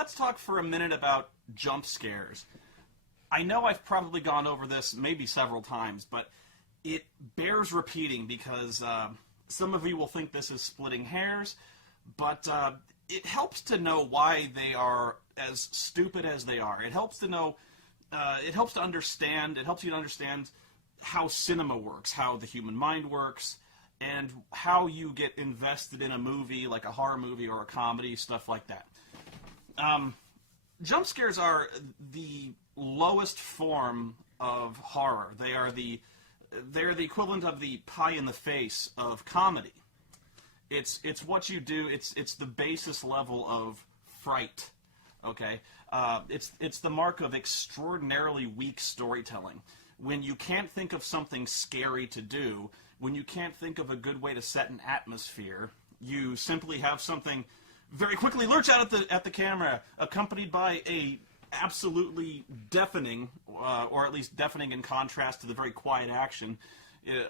let's talk for a minute about jump scares. I know I've probably gone over this maybe several times, but it bears repeating because some of you will think this is splitting hairs, but it helps to know why they are as stupid as they are. It helps to know, it helps you to understand how cinema works, how the human mind works, and how you get invested in a movie, like a horror movie or a comedy, stuff like that. Jump scares are the lowest form of horror. They're the equivalent of the pie in the face of comedy. It's what you do. It's the basis level of fright. Okay, it's the mark of extraordinarily weak storytelling. When you can't think of something scary to do, when you can't think of a good way to set an atmosphere, you simply have something very quickly lurch out at the camera, accompanied by a absolutely deafening, or at least deafening in contrast to the very quiet action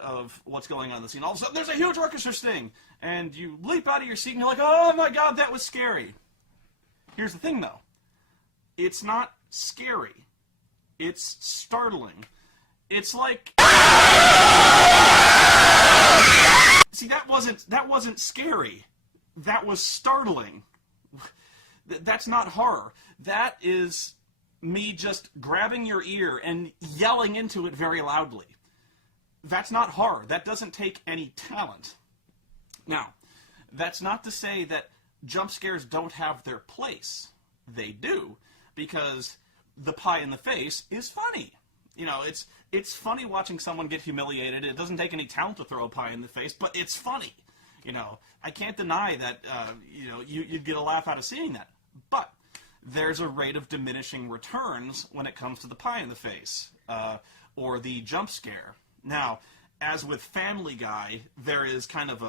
of what's going on in the scene. All of a sudden, there's a huge orchestra sting, and you leap out of your seat, and you're like, oh my god, that was scary. Here's the thing, though. It's not scary. It's startling. It's like... See, that wasn't scary. That was startling. That's not horror. That is me just grabbing your ear and yelling into it very loudly. That's not horror. That doesn't take any talent. Now, that's not to say that jump scares don't have their place. They do, because the pie in the face is funny. You know, it's funny watching someone get humiliated. It doesn't take any talent to throw a pie in the face, but it's funny. You know, I can't deny that, you'd get a laugh out of seeing that. But there's a rate of diminishing returns when it comes to the pie in the face, or the jump scare. Now, as with Family Guy, there is kind of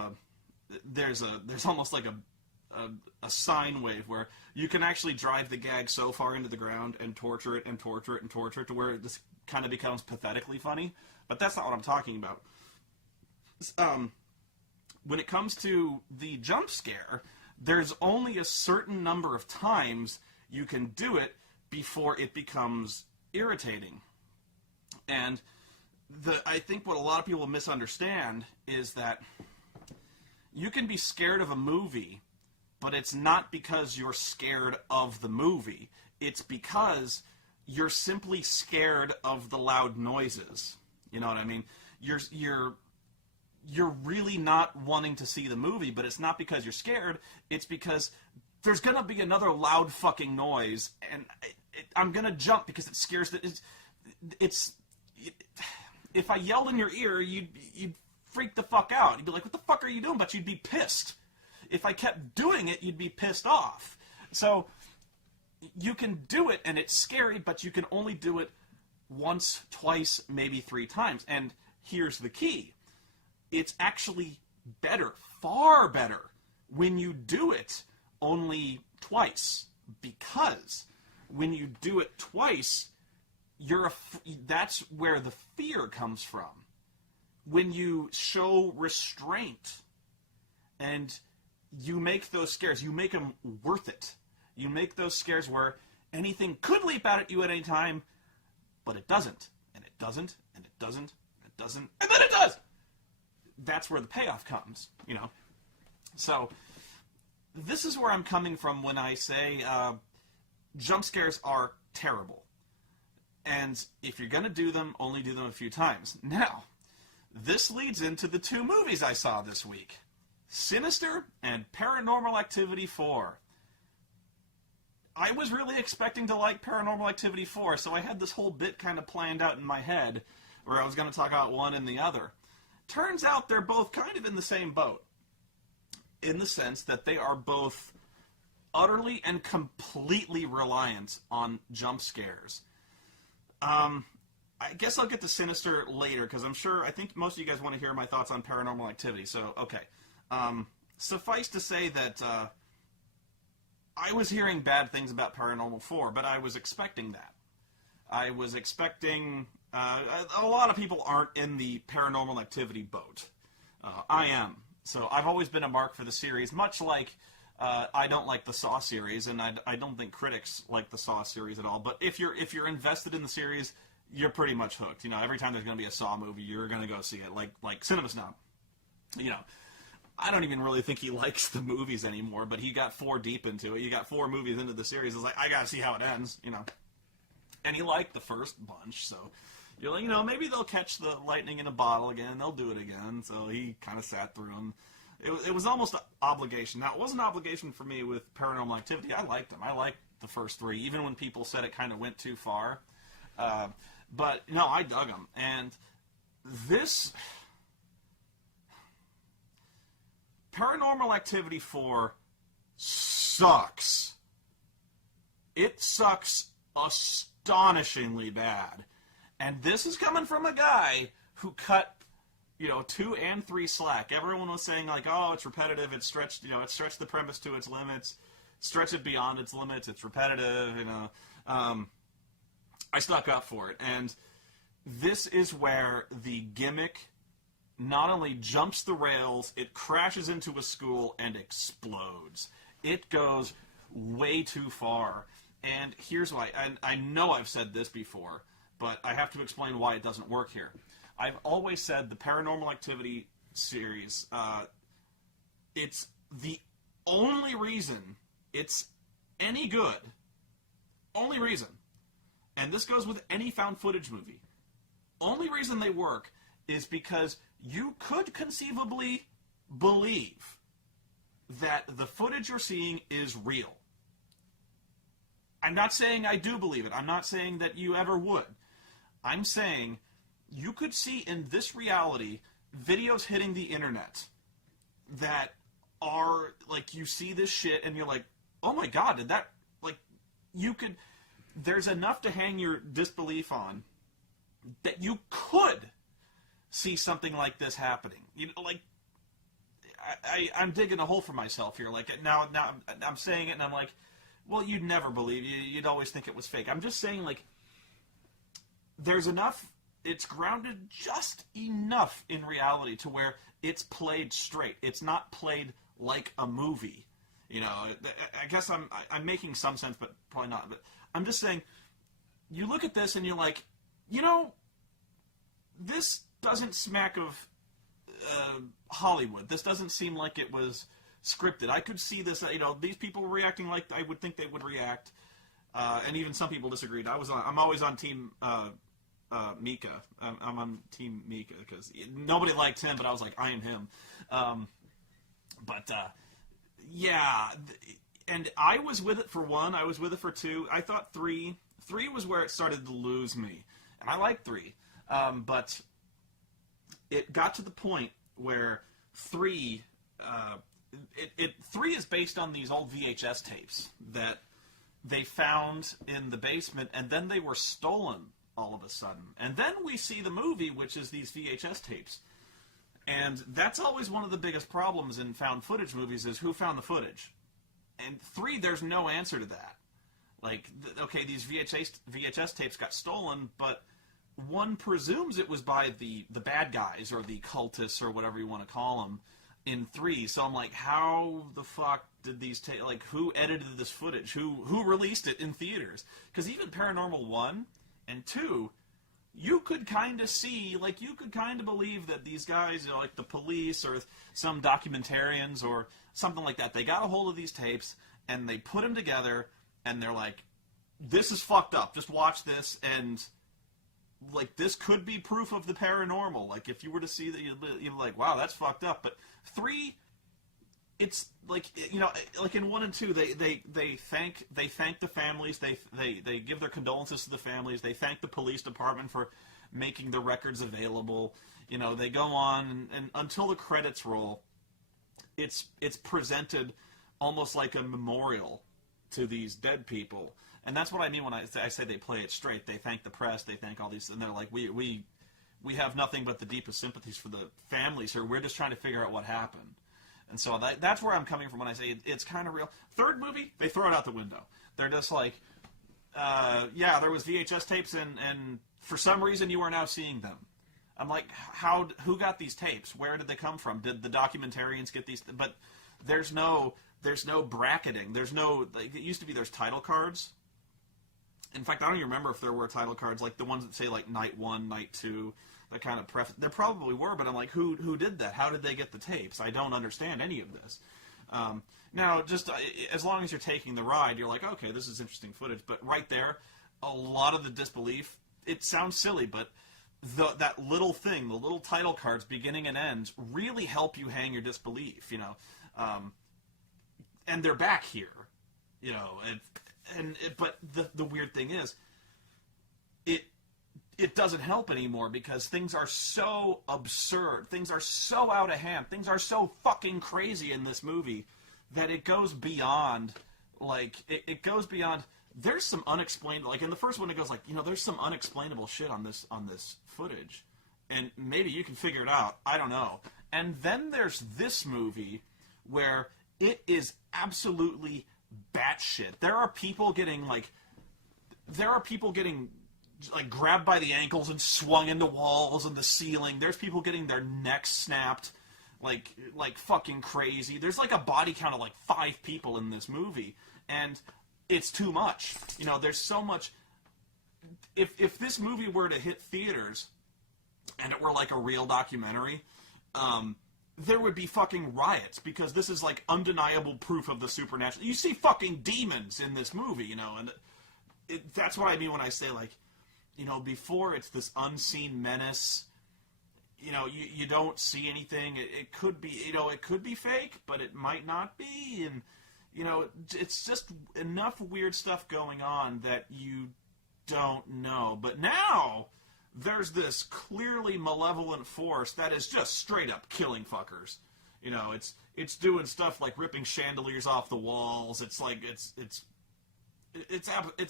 there's almost like a sine wave where you can actually drive the gag so far into the ground and torture it and torture it and torture it to where it just kind of becomes pathetically funny. But that's not what I'm talking about. When it comes to the jump scare, there's only a certain number of times you can do it before it becomes irritating. And I think what a lot of people misunderstand is that you can be scared of a movie, but it's not because you're scared of the movie. It's because you're simply scared of the loud noises. You know what I mean? You're really not wanting to see the movie, but it's not because you're scared. It's because there's going to be another loud fucking noise, and I'm going to jump because it scares if I yelled in your ear, you'd freak the fuck out. You'd be like, what the fuck are you doing? But you'd be pissed. If I kept doing it, you'd be pissed off. So you can do it, and it's scary, but you can only do it once, twice, maybe 3 times. And here's the key. It's actually better, far better, when you do it only twice. Because when you do it twice, that's where the fear comes from. When you show restraint and you make those scares, you make them worth it. You make those scares where anything could leap out at you at any time, but it doesn't, and it doesn't, and it doesn't, and it doesn't, and then it does! That's where the payoff comes, you know? So, this is where I'm coming from when I say jump scares are terrible. And if you're going to do them, only do them a few times. Now, this leads into the 2 movies I saw this week. Sinister and Paranormal Activity 4. I was really expecting to like Paranormal Activity 4, so I had this whole bit kind of planned out in my head where I was going to talk about one and the other. Turns out they're both kind of in the same boat, in the sense that they are both utterly and completely reliant on jump scares. I guess I'll get to Sinister later, because I think most of you guys want to hear my thoughts on Paranormal Activity, so, okay. Suffice to say that, I was hearing bad things about Paranormal 4, but I was expecting that. I was expecting, a lot of people aren't in the Paranormal Activity boat. I am. So I've always been a mark for the series, much like I don't like the Saw series, and I don't think critics like the Saw series at all. But if you're invested in the series, you're pretty much hooked. You know, every time there's going to be a Saw movie, you're going to go see it. Like Cinema Snob. You know, I don't even really think he likes the movies anymore, but he got 4 deep into it. You got 4 movies into the series. It's like, I got to see how it ends, you know. And he liked the first bunch, so you're like, you know, maybe they'll catch the lightning in a bottle again. They'll do it again. So he kind of sat through them. It was almost an obligation. Now, it wasn't an obligation for me with Paranormal Activity. I liked them. I liked the first 3, even when people said it kind of went too far. But, no, I dug them. And this... Paranormal Activity 4 sucks. It sucks astonishingly bad. And this is coming from a guy who cut, you know, 2 and 3 slack. Everyone was saying, like, oh, it's repetitive, it's stretched, you know, it stretched the premise to its limits, stretched it beyond its limits, it's repetitive, you know. I stuck up for it. And this is where the gimmick not only jumps the rails, it crashes into a school and explodes. It goes way too far. And here's why. And I know I've said this before, but I have to explain why it doesn't work here. I've always said the Paranormal Activity series, it's the only reason it's any good, only reason, and this goes with any found footage movie, only reason they work is because you could conceivably believe that the footage you're seeing is real. I'm not saying I do believe it. I'm not saying that you ever would. I'm saying you could see in this reality videos hitting the internet that are, like, you see this shit and you're like, oh my god, did that, like, you could, there's enough to hang your disbelief on that you could see something like this happening. You know, like, I'm digging a hole for myself here. Like, now I'm saying it and I'm like, well, you'd never believe, you'd always think it was fake. I'm just saying, like, there's enough, it's grounded just enough in reality to where it's played straight. It's not played like a movie. You know, I guess I'm making some sense, but probably not. But I'm just saying, you look at this and you're like, you know, this doesn't smack of Hollywood. This doesn't seem like it was scripted. I could see this, you know, these people were reacting like I would think they would react, and even some people disagreed. I'm always on team Mika. I'm on team Mika because nobody liked him, but I was like, I am him. Yeah, and I was with it for 1. I was with it for 2. I thought 3 was where it started to lose me, and I like 3, but it got to the point where 3. 3 is based on these old VHS tapes that they found in the basement, and then they were stolen all of a sudden. And then we see the movie, which is these VHS tapes. And that's always one of the biggest problems in found footage movies is who found the footage. And 3, there's no answer to that. Like, okay, these VHS tapes got stolen, but one presumes it was by the bad guys or the cultists or whatever you want to call them in 3. So I'm like, how the fuck did these take? Like, who edited this footage? Who released it in theaters? Because even Paranormal 1 and 2, you could kind of see, like, you could kind of believe that these guys, you know, like the police or some documentarians or something like that, they got a hold of these tapes and they put them together and they're like, this is fucked up. Just watch this and, like, this could be proof of the paranormal. Like, if you were to see that, you'd be like, wow, that's fucked up. But 3, it's like, you know, like in 1 and 2, they thank the families. They give their condolences to the families. They thank the police department for making the records available. You know, they go on and until the credits roll, it's presented almost like a memorial to these dead people. And that's what I mean when I say they play it straight. They thank the press. They thank all these, and they're like, we have nothing but the deepest sympathies for the families here. We're just trying to figure out what happened. And so that's where I'm coming from when I say it's kind of real. 3rd movie, they throw it out the window. They're just like, yeah, there was VHS tapes, and for some reason you are now seeing them. I'm like, who got these tapes? Where did they come from? Did the documentarians get these? But there's no there's no bracketing. There's no, like, it used to be there's title cards. In fact, I don't even remember if there were title cards, like the ones that say like night 1, night 2, that kind of there probably were, but I'm like, who did that? How did they get the tapes? I don't understand any of this. Now, just as long as you're taking the ride, you're like, okay, this is interesting footage. But right there, a lot of the disbelief, it sounds silly, but that little thing, the little title cards, beginning and end, really help you hang your disbelief, you know. And they're back here, you know. But the weird thing is, it doesn't help anymore because things are so absurd, things are so out of hand, things are so fucking crazy in this movie that it goes beyond, like, it goes beyond, there's some unexplained, like in the first one it goes like, you know, there's some unexplainable shit on this footage, and maybe you can figure it out, I don't know. And then there's this movie where it is absolutely batshit. There are people getting grabbed by the ankles and swung into walls and the ceiling. There's people getting their necks snapped like fucking crazy. There's like a body count of like 5 people in this movie, and it's too much. You know, there's so much. If this movie were to hit theaters and it were like a real documentary, there would be fucking riots, because this is like undeniable proof of the supernatural. You see fucking demons in this movie, you know, and that's what I mean when I say, like, you know, before it's this unseen menace, you know, you don't see anything. It could be, you know, it could be fake, but it might not be, and, you know, it's just enough weird stuff going on that you don't know. But now there's this clearly malevolent force that is just straight up killing fuckers. You know, it's doing stuff like ripping chandeliers off the walls. It's like it's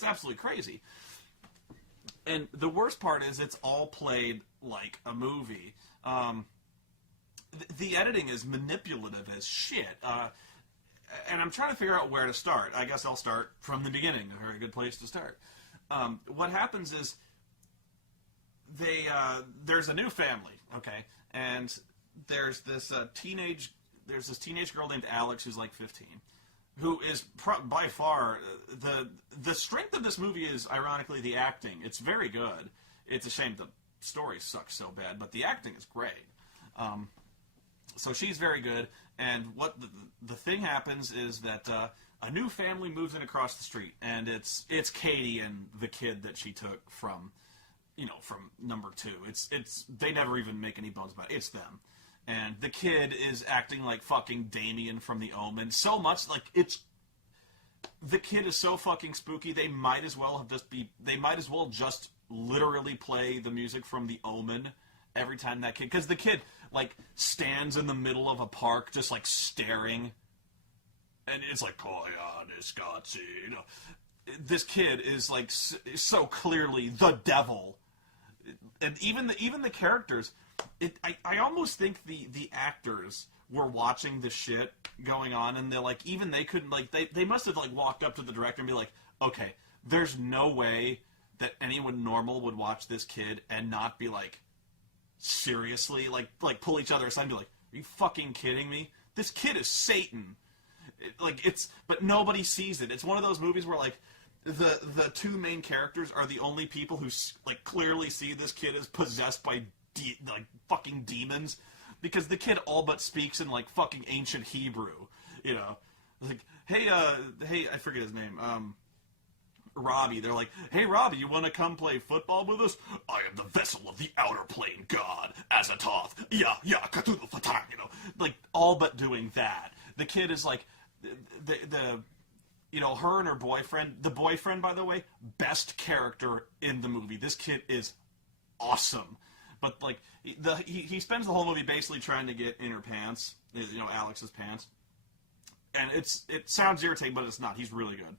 absolutely crazy. And the worst part is it's all played like a movie. The editing is manipulative as shit. And I'm trying to figure out where to start. I guess I'll start from the beginning. A very good place to start. What happens is there's a new family, okay, and there's this teenage girl named Alex who's like 15, who is by far the strength of this movie is, ironically, the acting. It's very good. It's a shame the story sucks so bad, but the acting is great. So she's very good, and what the thing happens is that a new family moves in across the street, and it's Katie and the kid that she took from, you know, from number 2. It's they never even make any bones about it. It's them. And the kid is acting like fucking Damien from The Omen. So much, like, the kid is so fucking spooky, they might as well just literally play the music from The Omen every time that kid, because the kid, like, stands in the middle of a park just, like, staring, and it's like, oh yeah, this Scotty, you know. This kid is, like, so clearly the devil. And even the characters, I almost think the actors were watching the shit going on, and they're like, even they couldn't, like, they must have, like, walked up to the director and be like, okay, there's no way that anyone normal would watch this kid and not be like, seriously, like pull each other aside and be like, are you fucking kidding me? This kid is Satan. But nobody sees it. It's one of those movies where, like, the 2 main characters are the only people who, like, clearly see this kid as possessed by like fucking demons, because the kid all but speaks in like fucking ancient Hebrew, you know, like, hey, I forget his name, Robbie. They're like, hey Robbie, you want to come play football with us? I am the vessel of the outer plane god, Azathoth. Yeah, Cthulhu Fatah, you know, like, all but doing that. The kid is like, the you know, her and her boyfriend. The boyfriend, by the way, best character in the movie. This kid is awesome. But, like, he spends the whole movie basically trying to get in her pants, you know, Alex's pants. And it sounds irritating, but it's not. He's really good.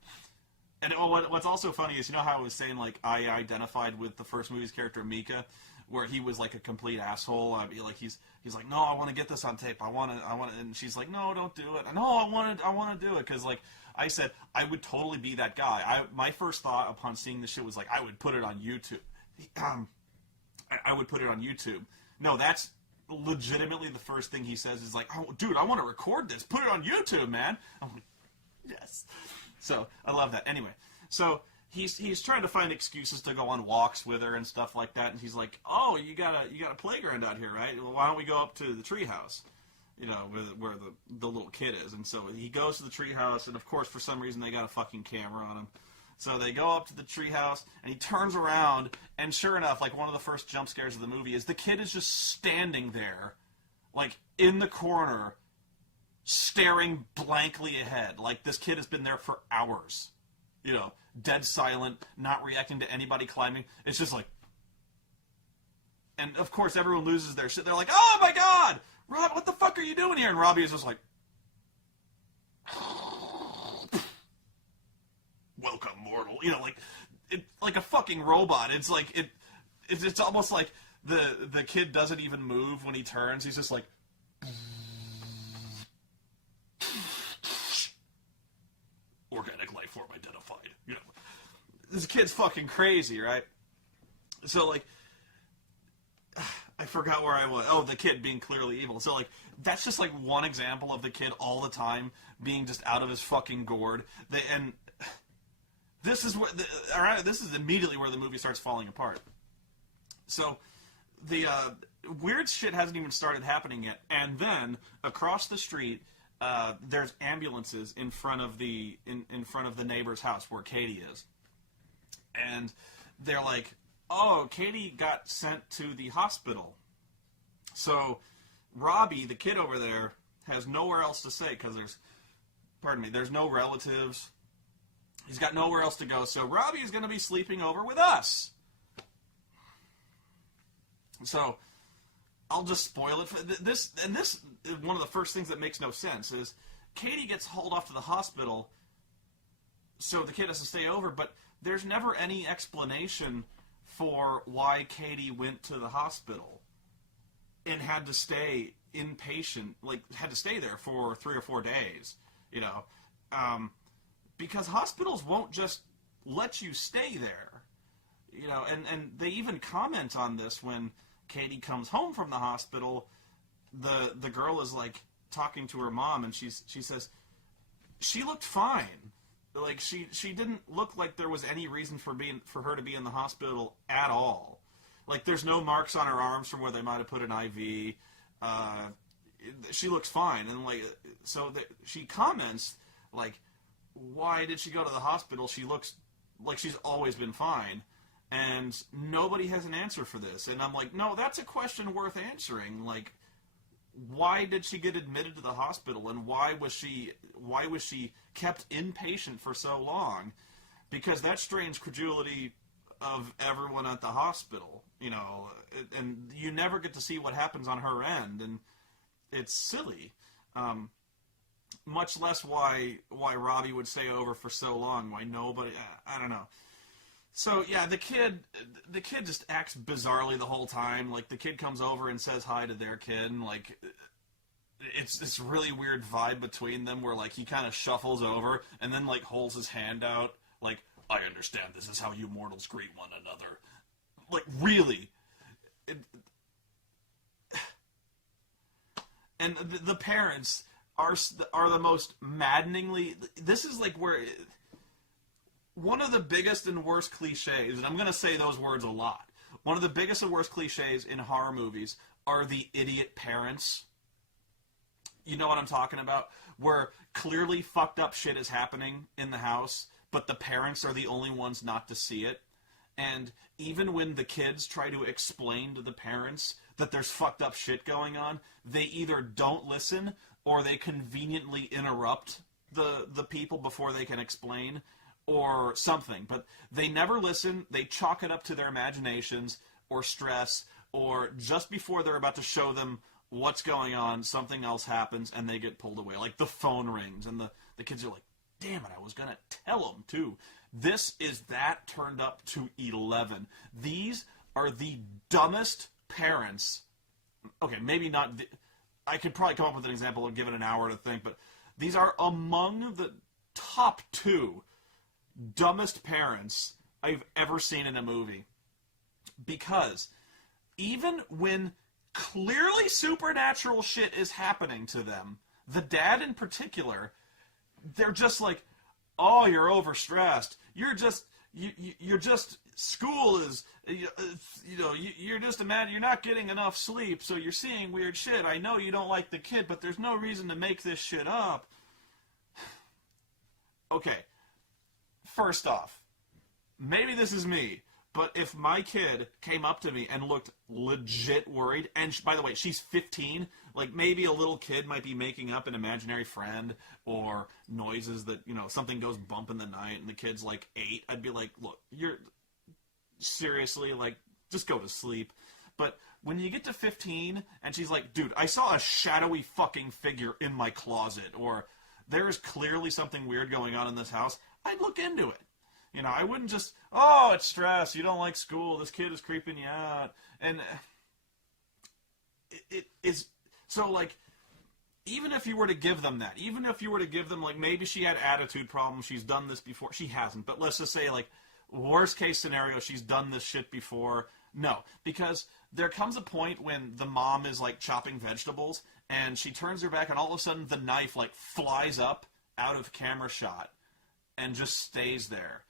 And what's also funny is, you know how I was saying, like, I identified with the first movie's character, Mika, where he was, like, a complete asshole. I mean, like, he's like, no, I want to get this on tape. I want to, and she's like, no, don't do it. No, I want to do it, because, like, I said, I would totally be that guy. My first thought upon seeing this shit was, like, I would put it on YouTube. I would put it on YouTube. No, that's legitimately the first thing he says is like, "Oh, dude, I want to record this. Put it on YouTube, man." I'm like, yes. So I love that. Anyway, so he's trying to find excuses to go on walks with her and stuff like that, and he's like, "Oh, you got a playground out here, right? Well, why don't we go up to the treehouse, where the little kid is?" And so he goes to the treehouse, and of course, for some reason, they got a fucking camera on him. So they go up to the treehouse, and he turns around, and sure enough, like one of the first jump scares of the movie is the kid is just standing there, like in the corner, staring blankly ahead. Like this kid has been there for hours, dead silent, not reacting to anybody climbing. It's just like, and of course everyone loses their shit. They're like, "Oh my God, Rob, what the fuck are you doing here?" And Robbie is just like, "Welcome, mortal." Like a fucking robot. It's like it's almost like the kid doesn't even move when he turns. He's just like, organic life form identified. This kid's fucking crazy, right? So like, I forgot where I was. Oh, the kid being clearly evil. So like, that's just like one example of the kid all the time being just out of his fucking gourd. And this is this is immediately where the movie starts falling apart. So the weird shit hasn't even started happening yet, and then across the street, there's ambulances in front of the neighbor's house where Katie is, and they're like, "Oh, Katie got sent to the hospital." So Robbie, the kid over there, has nowhere else to say because there's no relatives. He's got nowhere else to go, so Robbie is going to be sleeping over with us. So I'll just spoil it. This is one of the first things that makes no sense is Katie gets hauled off to the hospital, so the kid has to stay over, but there's never any explanation for why Katie went to the hospital and had to stay inpatient, like had to stay there for 3 or 4 days, because hospitals won't just let you stay there, and they even comment on this when Katie comes home from the hospital. The girl is like talking to her mom, and she says she looked fine. Like she didn't look like there was any reason for her to be in the hospital at all. Like there's no marks on her arms from where they might have put an IV. She looks fine, and she comments like, "Why did she go to the hospital? She looks like she's always been fine." And nobody has an answer for this. And I'm like, no, that's a question worth answering. Like, why did she get admitted to the hospital, and why was she kept inpatient for so long? Because that strains credulity of everyone at the hospital, and you never get to see what happens on her end, and it's silly. Much less why Robbie would stay over for so long, why nobody, I don't know. So yeah, the kid just acts bizarrely the whole time. Like the kid comes over and says hi to their kid, and like it's this really weird vibe between them where like he kind of shuffles over and then like holds his hand out, like, "I understand this is how you mortals greet one another." Like really, and the parents are the most maddeningly. This is like where. One of the biggest and worst cliches, and I'm going to say those words a lot, one of the biggest and worst cliches in horror movies are the idiot parents. You know what I'm talking about? Where clearly fucked up shit is happening in the house, but the parents are the only ones not to see it. And even when the kids try to explain to the parents that there's fucked up shit going on, they either don't listen or they conveniently interrupt the people before they can explain, or something, but they never listen. They chalk it up to their imaginations or stress, or just before they're about to show them what's going on, something else happens and they get pulled away. Like the phone rings and the kids are like, "Damn it, I was going to tell them too." This is that turned up to 11. These are the dumbest parents. Okay, maybe not. I could probably come up with an example and give it an hour to think, but these are among the top 2 dumbest parents I've ever seen in a movie. Because even when clearly supernatural shit is happening to them. The dad in particular, they're just like, oh, you're overstressed. You're just school is, you're just mad. You're not getting enough sleep, so you're seeing weird shit. I know you don't like the kid, but there's no reason to make this shit up. Okay, first off, maybe this is me, but if my kid came up to me and looked legit worried, and by the way, she's 15, like maybe a little kid might be making up an imaginary friend or noises that, something goes bump in the night and the kid's like 8, I'd be like, look, you're seriously, like, just go to sleep. But when you get to 15 and she's like, dude, I saw a shadowy fucking figure in my closet, or there is clearly something weird going on in this house, I'd look into it. I wouldn't just, oh, it's stress, you don't like school, this kid is creeping you out. And it is, so, like, even if you were to give them that, even if you were to give them, like, maybe she had attitude problems, she's done this before, she hasn't, but let's just say, like, worst case scenario, she's done this shit before. No, because there comes a point when the mom is, like, chopping vegetables, and she turns her back, and all of a sudden the knife, like, flies up out of camera shot and just stays there.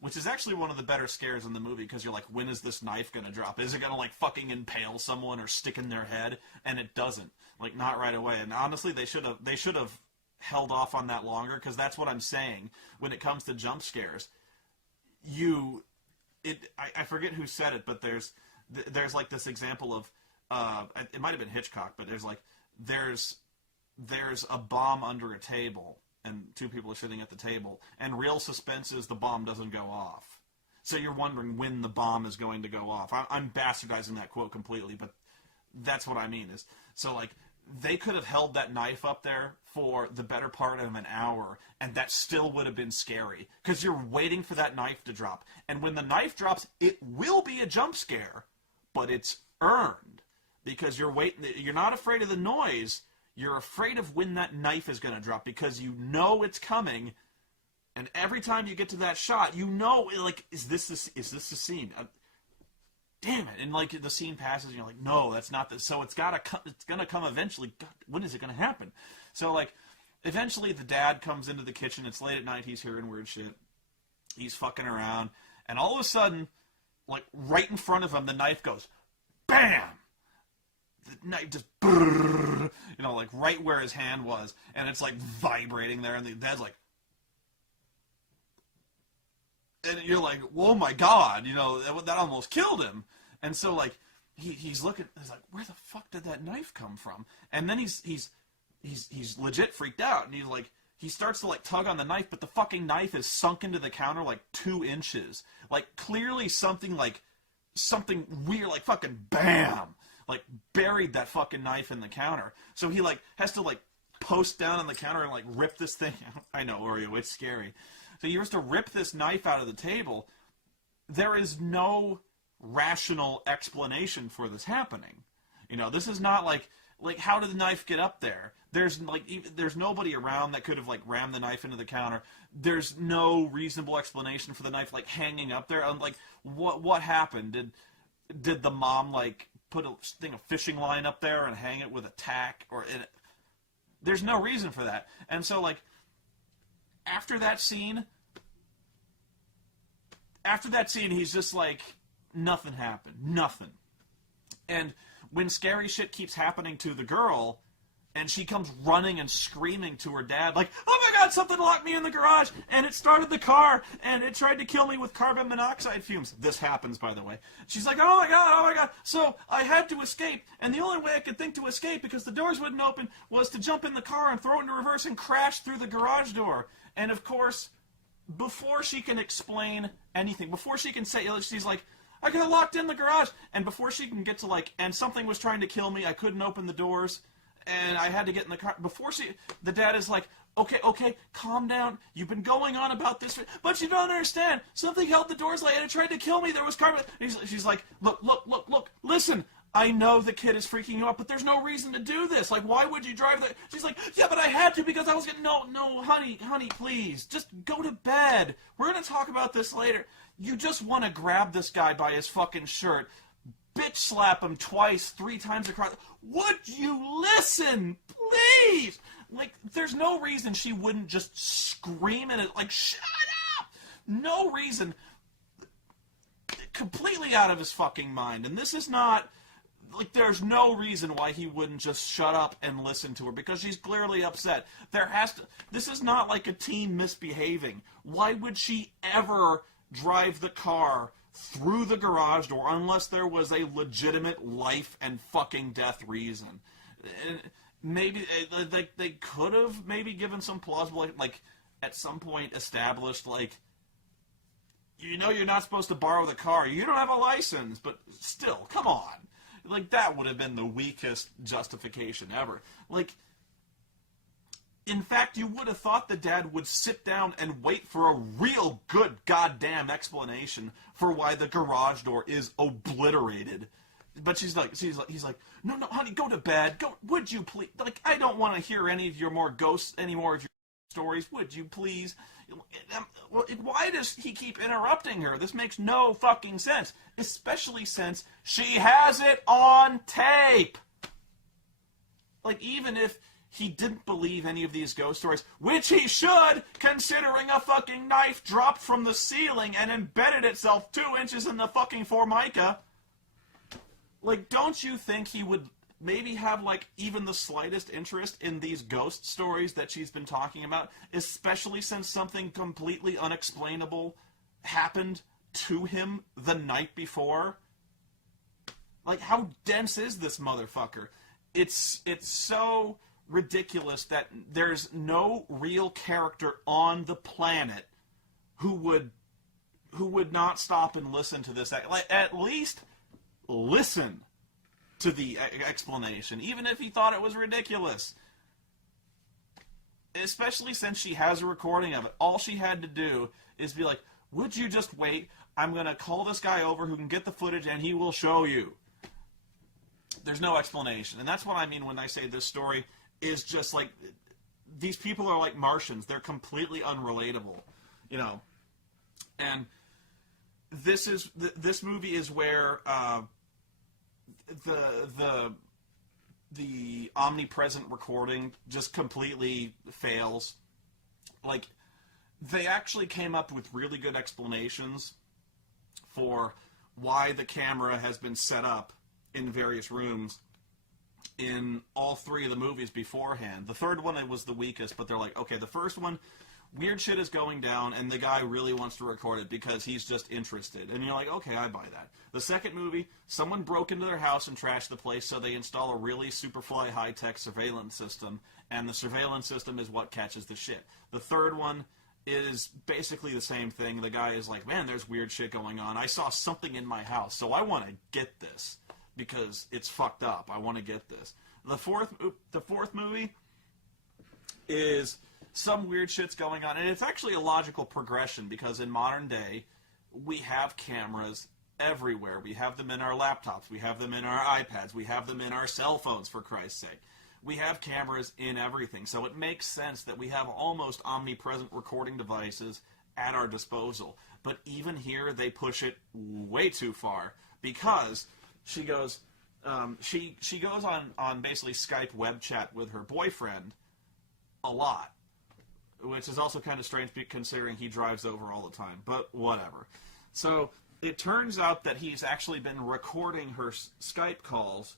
Which is actually one of the better scares in the movie, because you're like, when is this knife going to drop? Is it going to, like, fucking impale someone or stick in their head? And it doesn't. Like, not right away. And honestly, they should have held off on that longer, because that's what I'm saying when it comes to jump scares. I forget who said it, but there's like this example of, it might have been Hitchcock, but there's a bomb under a table, and 2 people are sitting at the table, and real suspense is the bomb doesn't go off. So you're wondering when the bomb is going to go off. I'm bastardizing that quote completely, but that's what I mean. So, like, they could have held that knife up there for the better part of an hour, and that still would have been scary, because you're waiting for that knife to drop. And when the knife drops, it will be a jump scare, but it's earned, because you're not afraid of the noise. You're afraid of when that knife is going to drop, because you know it's coming, and every time you get to that shot, like, is this the scene? Damn it! And, like, the scene passes, and you're like, no, that's not the. So it's going to come eventually. God, when is it going to happen? So, like, eventually the dad comes into the kitchen. It's late at night. He's hearing weird shit. He's fucking around, and all of a sudden, like, right in front of him, the knife goes, bam. The knife just, like, right where his hand was, and it's, like, vibrating there, and the dad's like, and you're like, oh my god, that almost killed him. And so, like, he's looking, he's like, where the fuck did that knife come from? And then he's legit freaked out, and he starts to, like, tug on the knife, but the fucking knife is sunk into the counter, like, 2 inches. Like, clearly something weird, like, fucking bam, like, buried that fucking knife in the counter. So he, like, has to, like, post down on the counter and, like, rip this thing out. I know, Oreo, it's scary. So he has to rip this knife out of the table. There is no rational explanation for this happening. This is not like how did the knife get up there? There's nobody around that could have, like, rammed the knife into the counter. There's no reasonable explanation for the knife, like, hanging up there. Like, what happened? Did the mom, like, put a thing of fishing line up there and hang it with a tack? There's no reason for that. And so, like, after that scene, he's just like, nothing happened. Nothing. And when scary shit keeps happening to the girl, and she comes running and screaming to her dad, like, oh my god, something locked me in the garage, and it started the car, and it tried to kill me with carbon monoxide fumes. This happens, by the way. She's like, oh my god. So I had to escape, and the only way I could think to escape, because the doors wouldn't open, was to jump in the car and throw it into reverse and crash through the garage door. And of course, before she can explain anything, before she can say, she's like, I got locked in the garage, and before she can get to, like, and something was trying to kill me, I couldn't open the doors, and I had to get in the car. The dad is like, okay, calm down. You've been going on about this, but you don't understand. Something held the doors late, and it tried to kill me. There was carbon. She's like, look, listen. I know the kid is freaking you out, but there's no reason to do this. Like, why would you drive that? She's like, yeah, but I had to because I was getting, no, honey, please. Just go to bed. We're going to talk about this later. You just want to grab this guy by his fucking shirt, bitch slap him twice, 3 times across. Would you listen, please? Like, there's no reason she wouldn't just scream at it, like, shut up! No reason. Completely out of his fucking mind. And this is not, like, there's no reason why he wouldn't just shut up and listen to her, because she's clearly upset. This is not like a teen misbehaving. Why would she ever drive the car through the garage door unless there was a legitimate life and fucking death reason? And maybe they could have maybe given some plausible, like at some point established, like, you know, you're not supposed to borrow the car, you don't have a license, but still, come on. Like, that would have been the weakest justification ever. Like, in fact, you would have thought the dad would sit down and wait for a real good goddamn explanation for why the garage door is obliterated. But he's like, no, honey, go to bed. Go, would you please? Like, I don't want to hear any of your more ghosts, any more of your stories. Would you please? Why does he keep interrupting her? This makes no fucking sense. Especially since she has it on tape. Like, even if he didn't believe any of these ghost stories, which he should, considering a fucking knife dropped from the ceiling and embedded itself 2 inches in the fucking formica. Like, don't you think he would maybe have, like, even the slightest interest in these ghost stories that she's been talking about, especially since something completely unexplainable happened to him the night before? Like, how dense is this motherfucker? It's so ridiculous that there's no real character on the planet who would not stop and listen to this. Like, at least listen to the explanation, even if he thought it was ridiculous. Especially since she has a recording of it. All she had to do is be like, would you just wait? I'm going to call this guy over who can get the footage and he will show you. There's no explanation. And that's what I mean when I say this story is just like, these people are like Martians. They're completely unrelatable, you know. And this movie is where the omnipresent recording just completely fails. Like, they actually came up with really good explanations for why the camera has been set up in various rooms in all 3 of the movies beforehand. The third one, it was the weakest, but they're like, okay, the first one, weird shit is going down, and the guy really wants to record it because he's just interested. And you're like, okay, I buy that. The second movie, someone broke into their house and trashed the place, so they install a really superfly high-tech surveillance system, and the surveillance system is what catches the shit. The third one is basically the same thing. The guy is like, man, there's weird shit going on. I saw something in my house, so I want to get this because it's fucked up. I want to get this. The fourth movie is some weird shit's going on, and it's actually a logical progression because in modern day, we have cameras everywhere. We have them in our laptops. We have them in our iPads. We have them in our cell phones, for Christ's sake. We have cameras in everything, so it makes sense that we have almost omnipresent recording devices at our disposal. But even here, they push it way too far because she goes, she goes on basically Skype web chat with her boyfriend a lot, which is also kind of strange considering he drives over all the time, but whatever. So it turns out that he's actually been recording her Skype calls,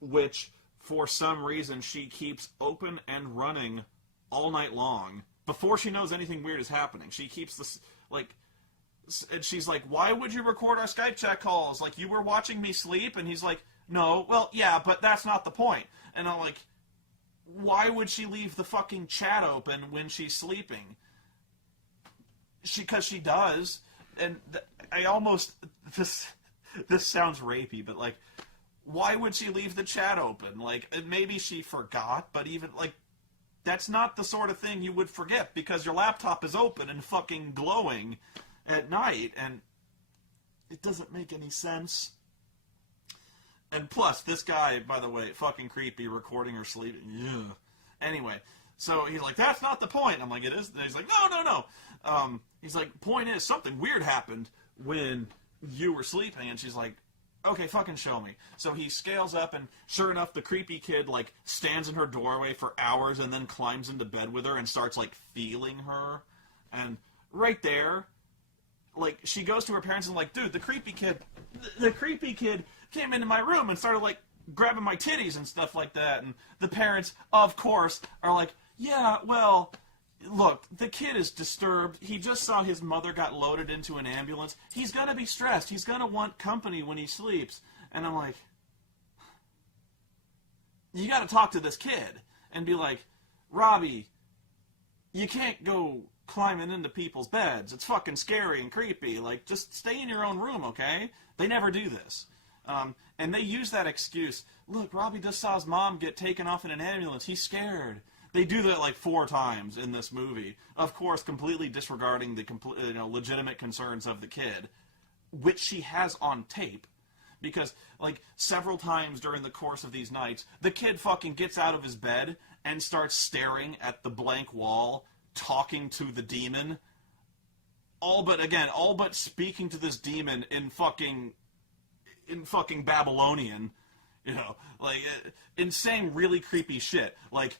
which for some reason she keeps open and running all night long before she knows anything weird is happening. She keeps this, like, and she's like, why would you record our Skype chat calls? Like, you were watching me sleep? And he's like, no, well, yeah, but that's not the point. And I'm like, why would she leave the fucking chat open when she's sleeping? Because she does. And I almost, this sounds rapey, but like, why would she leave the chat open? Like, maybe she forgot, but even, like, that's not the sort of thing you would forget because your laptop is open and fucking glowing at night, and it doesn't make any sense. And plus, this guy, by the way, fucking creepy, recording her sleeping. Ugh. Anyway, so he's like, that's not the point. I'm like, it is? And he's like, no. He's like, point is, something weird happened when you were sleeping. And she's like, okay, fucking show me. So he scales up, and sure enough, the creepy kid, like, stands in her doorway for hours and then climbs into bed with her and starts, like, feeling her. And right there, like, she goes to her parents and, like, dude, the creepy kid came into my room and started, like, grabbing my titties and stuff like that. And the parents, of course, are like, yeah, well, look, the kid is disturbed. He just saw his mother got loaded into an ambulance. He's going to be stressed. He's going to want company when he sleeps. And I'm like, you got to talk to this kid and be like, Robbie, you can't go climbing into people's beds. It's fucking scary and creepy. Like, just stay in your own room, okay? They never do this. And they use that excuse. Look, Robbie just saw his mom get taken off in an ambulance. He's scared. They do that like 4 times in this movie. Of course, completely disregarding the legitimate concerns of the kid, which she has on tape. Because, like, several times during the course of these nights, the kid fucking gets out of his bed and starts staring at the blank wall, talking to the demon. All but speaking to this demon in fucking Babylonian, like, in saying really creepy shit. Like,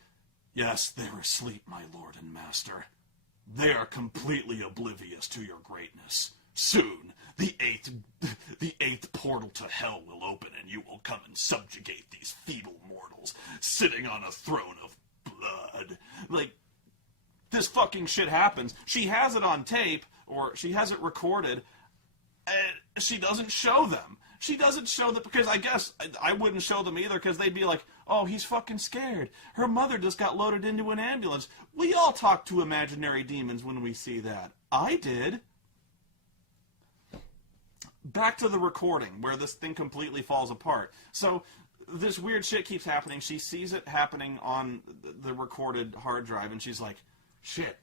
yes, they're asleep, my lord and master. They are completely oblivious to your greatness. Soon, the eighth portal to hell will open, and you will come and subjugate these feeble mortals, sitting on a throne of blood. Like, this fucking shit happens. She has it on tape, or she has it recorded, and she doesn't show them. She doesn't show them, because I guess I wouldn't show them either, because they'd be like, oh, he's fucking scared. Her mother just got loaded into an ambulance. We all talk to imaginary demons when we see that. I did. Back to the recording, where this thing completely falls apart. So, this weird shit keeps happening. She sees it happening on the recorded hard drive, and she's like, shit,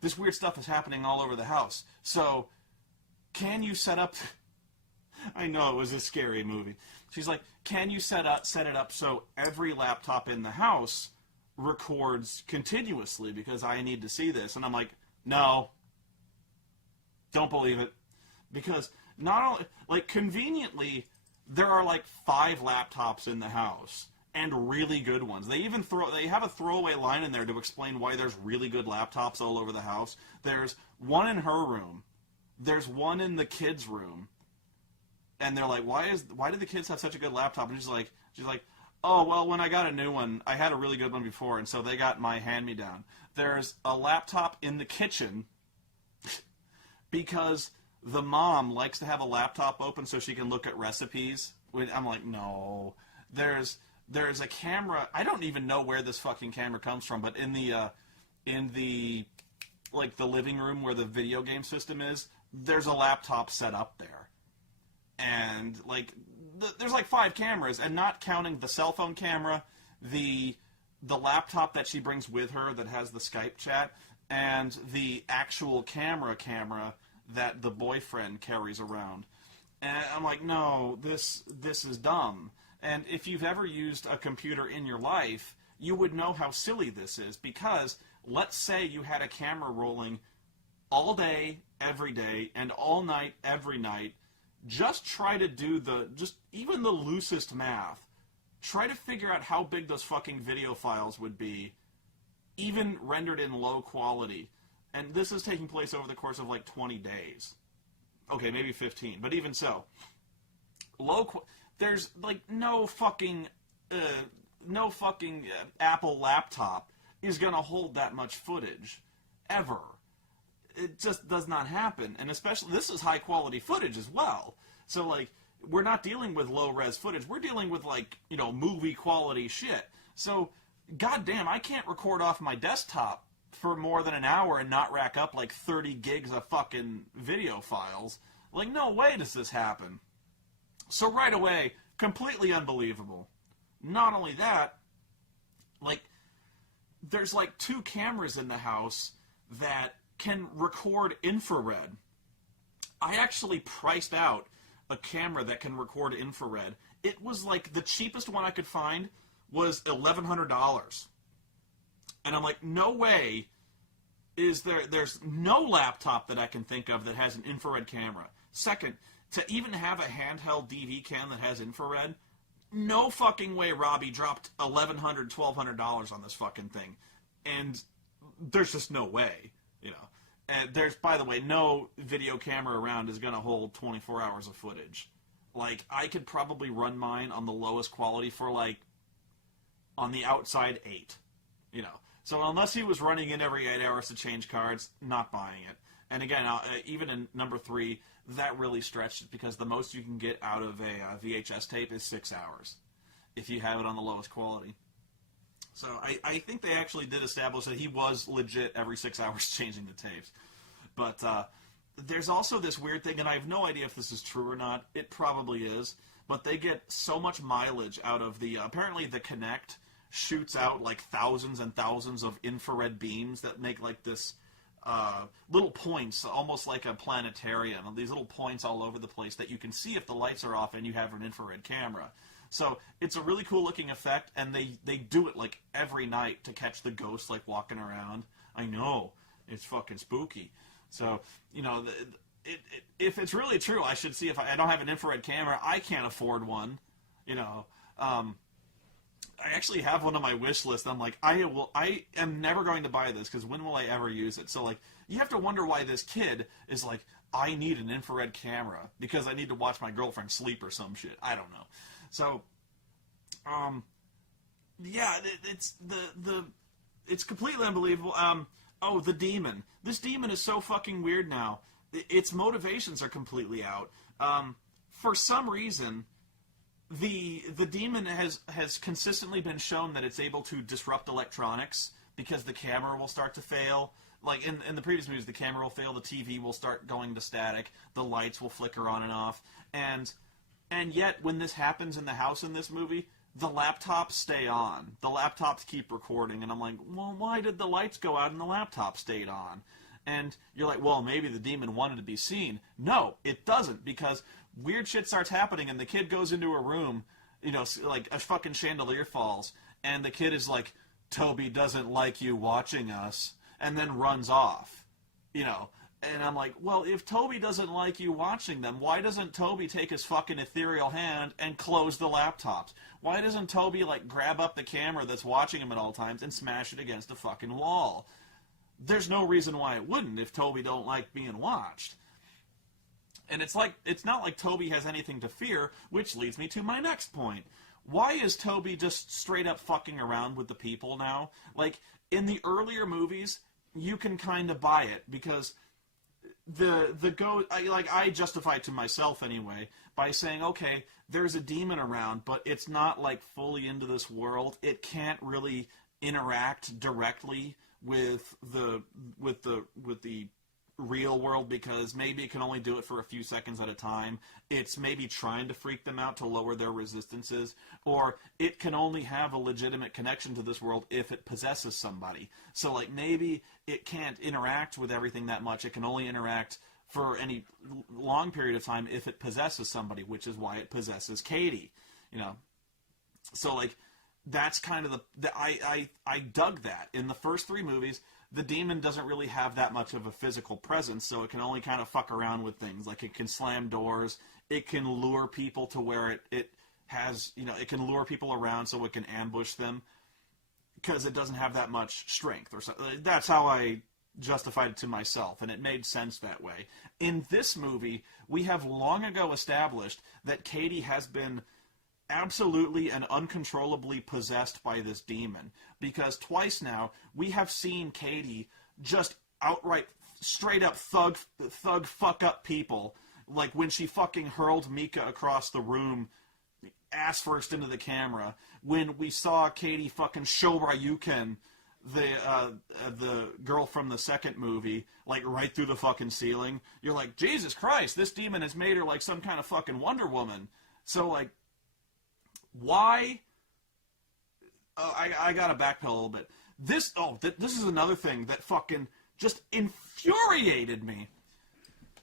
this weird stuff is happening all over the house. So, can you set up... I know, it was a scary movie. She's like, can you set it up so every laptop in the house records continuously, because I need to see this? And I'm like, no. Don't believe it. Because not only, like, conveniently, there are like 5 laptops in the house, and really good ones. They have a throwaway line in there to explain why there's really good laptops all over the house. There's one in her room. There's one in the kids' room. And they're like, why do the kids have such a good laptop? And she's like, oh, well, when I got a new one, I had a really good one before, and so they got my hand-me-down. There's a laptop in the kitchen because the mom likes to have a laptop open so she can look at recipes. I'm like, no. There's a camera. I don't even know where this fucking camera comes from, but in the like the living room where the video game system is, there's a laptop set up there. And, like, there's like 5 cameras, and not counting the cell phone camera, the laptop that she brings with her that has the Skype chat, and the actual camera that the boyfriend carries around. And I'm like, no, this is dumb. And if you've ever used a computer in your life, you would know how silly this is, because let's say you had a camera rolling all day, every day, and all night, every night. Just try to do even the loosest math. Try to figure out how big those fucking video files would be, even rendered in low quality. And this is taking place over the course of like 20 days. Okay, maybe 15, but even so. There's like no fucking Apple laptop is gonna hold that much footage, ever. It just does not happen. And especially, this is high quality footage as well. So, like, we're not dealing with low res footage. We're dealing with, like, movie quality shit. So, goddamn, I can't record off my desktop for more than an hour and not rack up like 30 gigs of fucking video files. Like, no way does this happen. So right away, completely unbelievable. Not only that, like, there's like 2 cameras in the house that can record infrared. I actually priced out a camera that can record infrared. It was like the cheapest one I could find was $1,100. And I'm like, no way is there's no laptop that I can think of that has an infrared camera. Second, to even have a handheld DV cam that has infrared, no fucking way Robbie dropped $1,100, $1,200 on this fucking thing. And there's just no way, you know. And there's, by the way, no video camera around is going to hold 24 hours of footage. Like, I could probably run mine on the lowest quality for, like, on the outside 8, you know. So unless he was running in every 8 hours to change cards, not buying it. And again, even in number 3, that really stretched it because the most you can get out of a VHS tape is 6 hours if you have it on the lowest quality. So I think they actually did establish that he was legit every 6 hours changing the tapes. But there's also this weird thing, and I have no idea if this is true or not. It probably is. But they get so much mileage out of the... apparently the Kinect shoots out like thousands and thousands of infrared beams that make like this... little points, almost like a planetarium. These little points all over the place that you can see if the lights are off and you have an infrared camera. So it's a really cool looking effect, and they do it like every night to catch the ghosts like walking around. I know, it's fucking spooky. So, you know, if it's really true, I should see if I don't have an infrared camera. I can't afford one, you know. I actually have one on my wish list. I'm like, I am never going to buy this because when will I ever use it? So, like, you have to wonder why this kid is like, I need an infrared camera because I need to watch my girlfriend sleep or some shit. I don't know. So, yeah, it's completely unbelievable. Oh, the demon. This demon is so fucking weird now. Its motivations are completely out. For some reason, the demon has consistently been shown that it's able to disrupt electronics because the camera will start to fail. Like in the previous movies, the camera will fail, the TV will start going to static, the lights will flicker on and off, and yet when this happens in the house in this movie, the laptops stay on. The laptops keep recording, and I'm like, well, why did the lights go out and the laptop stayed on? And you're like, well, maybe the demon wanted to be seen. No, it doesn't, because weird shit starts happening, and the kid goes into a room, you know, like a fucking chandelier falls, and the kid is like, Toby doesn't like you watching us, and then runs off, you know. And I'm like, well, if Toby doesn't like you watching them, why doesn't Toby take his fucking ethereal hand and close the laptops? Why doesn't Toby, like, grab up the camera that's watching him at all times and smash it against the fucking wall? There's no reason why it wouldn't if Toby don't like being watched. And it's not like Toby has anything to fear, which leads me to my next point. Why is Toby just straight up fucking around with the people now? Like, in the earlier movies, you can kind of buy it, because I justify it to myself anyway by saying, okay, there's a demon around, but it's not like fully into this world. It can't really interact directly with the real world because maybe it can only do it for a few seconds at a time. It's maybe trying to freak them out to lower their resistances, or it can only have a legitimate connection to this world if it possesses somebody. So, like, maybe it can't interact with everything that much. It can only interact for any long period of time if it possesses somebody, which is why it possesses Katie, you know. So, like, that's kind of I dug that. In the first 3 movies, the demon doesn't really have that much of a physical presence, so it can only kind of fuck around with things. Like, it can slam doors, it can lure people to where it has, you know, it can lure people around so it can ambush them, because it doesn't have that much strength or something. That's how I justified it to myself, and it made sense that way. In this movie, we have long ago established that Katie has been absolutely and uncontrollably possessed by this demon, because twice now we have seen Katie just outright straight up thug fuck up people, like when she fucking hurled Mika across the room ass first into the camera, when we saw Katie fucking Shoryuken the girl from the second movie, like, right through the fucking ceiling. You're like, Jesus Christ, this demon has made her like some kind of fucking Wonder Woman. So, like, why? I gotta backpedal a little bit. This is another thing that fucking just infuriated me.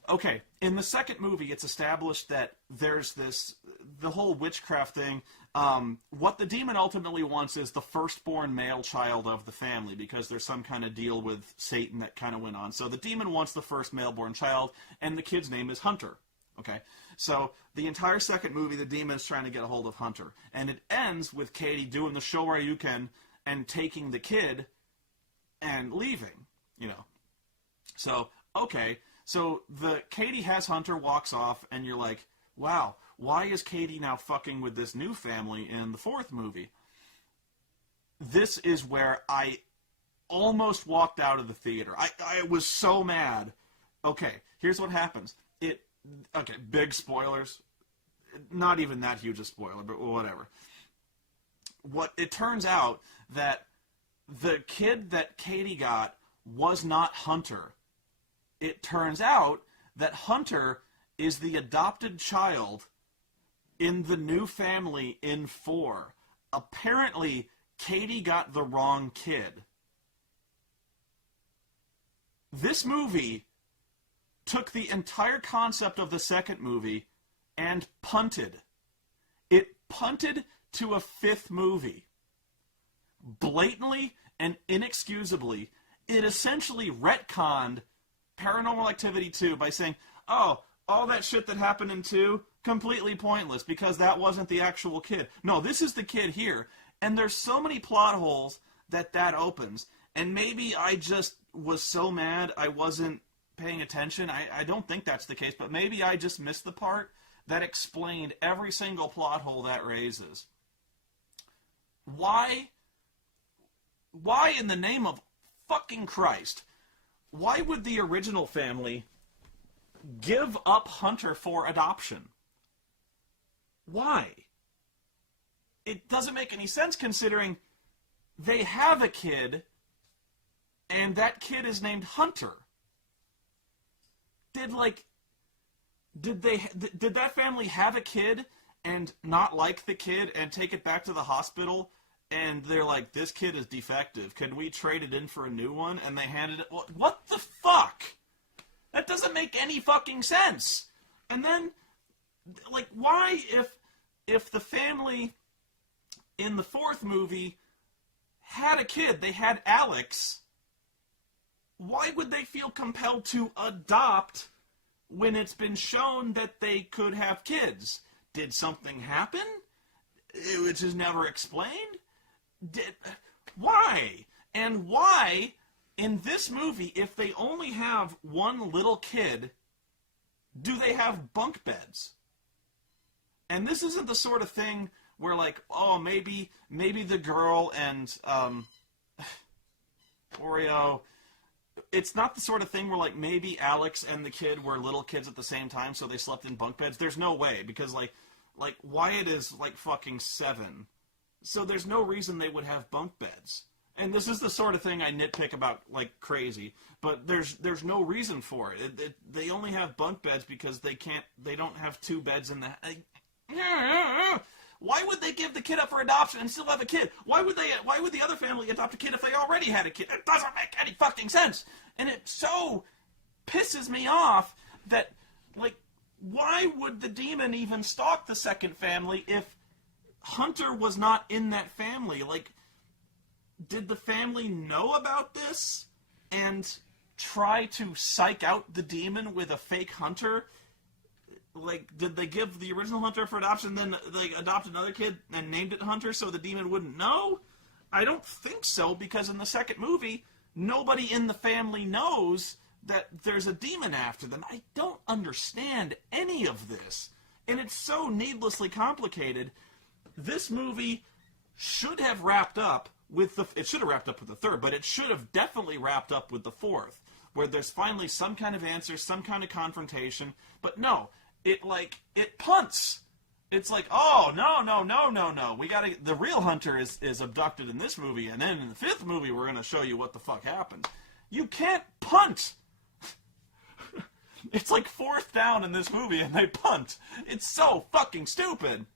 Okay, in the second movie, it's established that there's the whole witchcraft thing. What the demon ultimately wants is the firstborn male child of the family, because there's some kind of deal with Satan that kind of went on. So the demon wants the first male-born child, and the kid's name is Hunter. Okay, so the entire second movie, the demon is trying to get a hold of Hunter, and it ends with Katie doing the Shoryuken and taking the kid and leaving. You know, so okay, so the Katie has Hunter, walks off, and you're like, wow, why is Katie now fucking with this new family in the fourth movie? This is where I almost walked out of the theater. I was so mad. Okay, here's what happens. Okay, big spoilers. Not even that huge a spoiler, but whatever. It turns out that the kid that Katie got was not Hunter. It turns out that Hunter is the adopted child in the new family in 4. Apparently, Katie got the wrong kid. This movie took the entire concept of the second movie and punted. It punted to a 5th movie. Blatantly and inexcusably, it essentially retconned Paranormal Activity 2 by saying, oh, all that shit that happened in 2, completely pointless, because that wasn't the actual kid. No, this is the kid here. And there's so many plot holes that opens. And maybe I just was so mad I wasn't paying attention. I don't think that's the case, but maybe I just missed the part that explained every single plot hole that raises. Why in the name of fucking Christ, why would the original family give up Hunter for adoption? Why? It doesn't make any sense, considering they have a kid, and that kid is named Hunter. Did that family have a kid and not like the kid and take it back to the hospital, and they're like, this kid is defective, can we trade it in for a new one? And they handed it... What the fuck? That doesn't make any fucking sense. And then, like, why, if the family in the fourth movie had a kid, they had Alex, why would they feel compelled to adopt when it's been shown that they could have kids? Did something happen? Which is never explained? Why? And why, in this movie, if they only have one little kid, do they have bunk beds? And this isn't the sort of thing where, like, oh, maybe the girl and Oreo... It's not the sort of thing where, like, maybe Alex and the kid were little kids at the same time, so they slept in bunk beds. There's no way, because, like Wyatt is, like, fucking 7. So there's no reason they would have bunk beds. And this is the sort of thing I nitpick about like crazy, but there's no reason for it. They only have bunk beds because they don't have 2 beds in the... Why would they give the kid up for adoption and still have a kid? Why would the other family adopt a kid if they already had a kid? It doesn't make any fucking sense. And it so pisses me off that, like, why would the demon even stalk the second family if Hunter was not in that family? Like, did the family know about this and try to psych out the demon with a fake Hunter? Like, did they give the original Hunter for adoption, then they adopt another kid and named it Hunter so the demon wouldn't know? I don't think so, because in the second movie, nobody in the family knows that there's a demon after them. I don't understand any of this. And it's so needlessly complicated. This movie should have wrapped up with it should have wrapped up with the third, but it should have definitely wrapped up with the fourth, where there's finally some kind of answer, some kind of confrontation. But no, it punts. It's like, oh, no. The real Hunter is abducted in this movie, and then in the 5th movie, we're going to show you what the fuck happened. You can't punt. It's like 4th down in this movie, and they punt. It's so fucking stupid.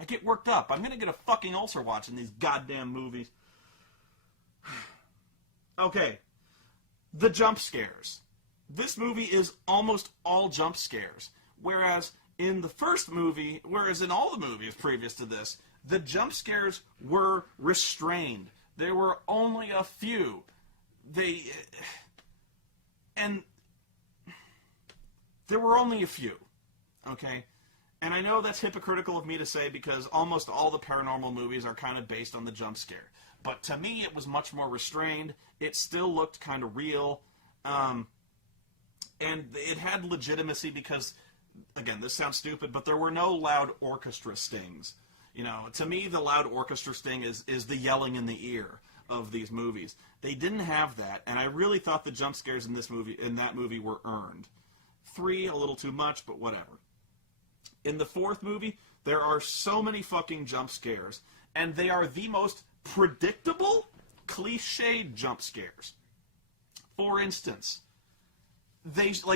I get worked up. I'm going to get a fucking ulcer watching these goddamn movies. Okay. The jump scares. This movie is almost all jump scares. Whereas In the first movie, whereas in all the movies previous to this, the jump scares were restrained. There were only a few. And there were only a few, okay? And I know that's hypocritical of me to say because almost all the paranormal movies are kind of based on the jump scare. But to me, it was much more restrained. It still looked kind of real. And it had legitimacy because, again, this sounds stupid, but there were no loud orchestra stings. You know, to me, the loud orchestra sting is the yelling in the ear of these movies. They didn't have that, and I really thought the jump scares in that movie were earned. 3, a little too much, but whatever. In the fourth movie, there are so many fucking jump scares, and they are the most predictable, cliched jump scares. For instance,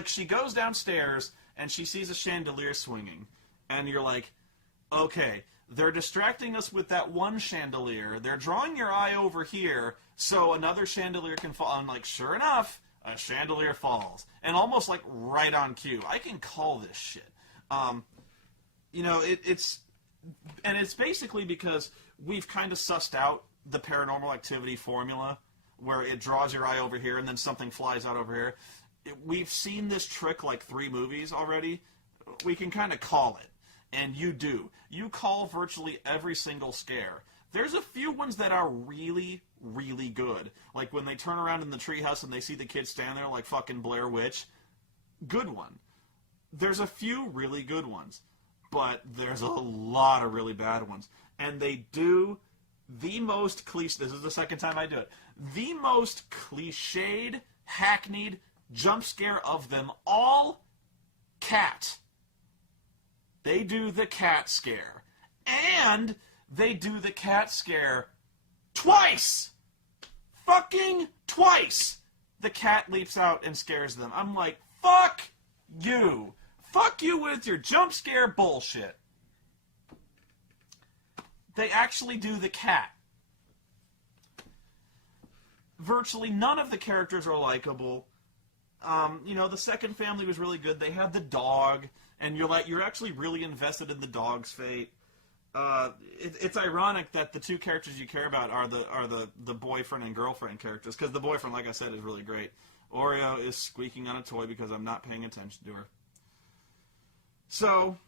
she goes downstairs and she sees a chandelier swinging, and you're like, okay, they're distracting us with that one chandelier. They're drawing your eye over here so another chandelier can fall. And like, sure enough, a chandelier falls, and almost like right on cue. I can call this shit. You know, it's basically because we've kind of sussed out the Paranormal Activity formula, where it draws your eye over here and then something flies out over here. We've seen this trick like 3 movies already. We can kind of call it. And you do. You call virtually every single scare. There's a few ones that are really, really good. Like when they turn around in the treehouse and they see the kids stand there like fucking Blair Witch. Good one. There's a few really good ones. But there's a lot of really bad ones. And they do the most cliche... This is the second time I do it. The most cliched, hackneyed jump scare of them all, cat. They do the cat scare. And they do the cat scare twice! Fucking twice! The cat leaps out and scares them. I'm like, fuck you! Fuck you with your jump scare bullshit. They actually do the cat. Virtually none of the characters are likable. You know, the second family was really good. They had the dog, and you're actually really invested in the dog's fate. It's ironic that the 2 characters you care about are the boyfriend and girlfriend characters, because the boyfriend, like I said, is really great. Oreo is squeaking on a toy because I'm not paying attention to her. So,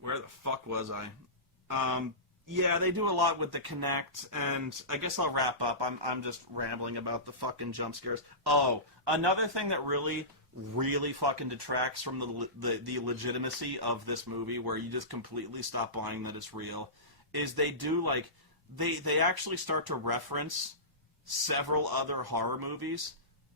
where the fuck was I? Yeah, they do a lot with the Kinect, and I guess I'll wrap up. I'm just rambling about the fucking jump scares. Oh, another thing that really, really fucking detracts from the legitimacy of this movie, where you just completely stop buying that it's real, is they do, like, they actually start to reference several other horror movies,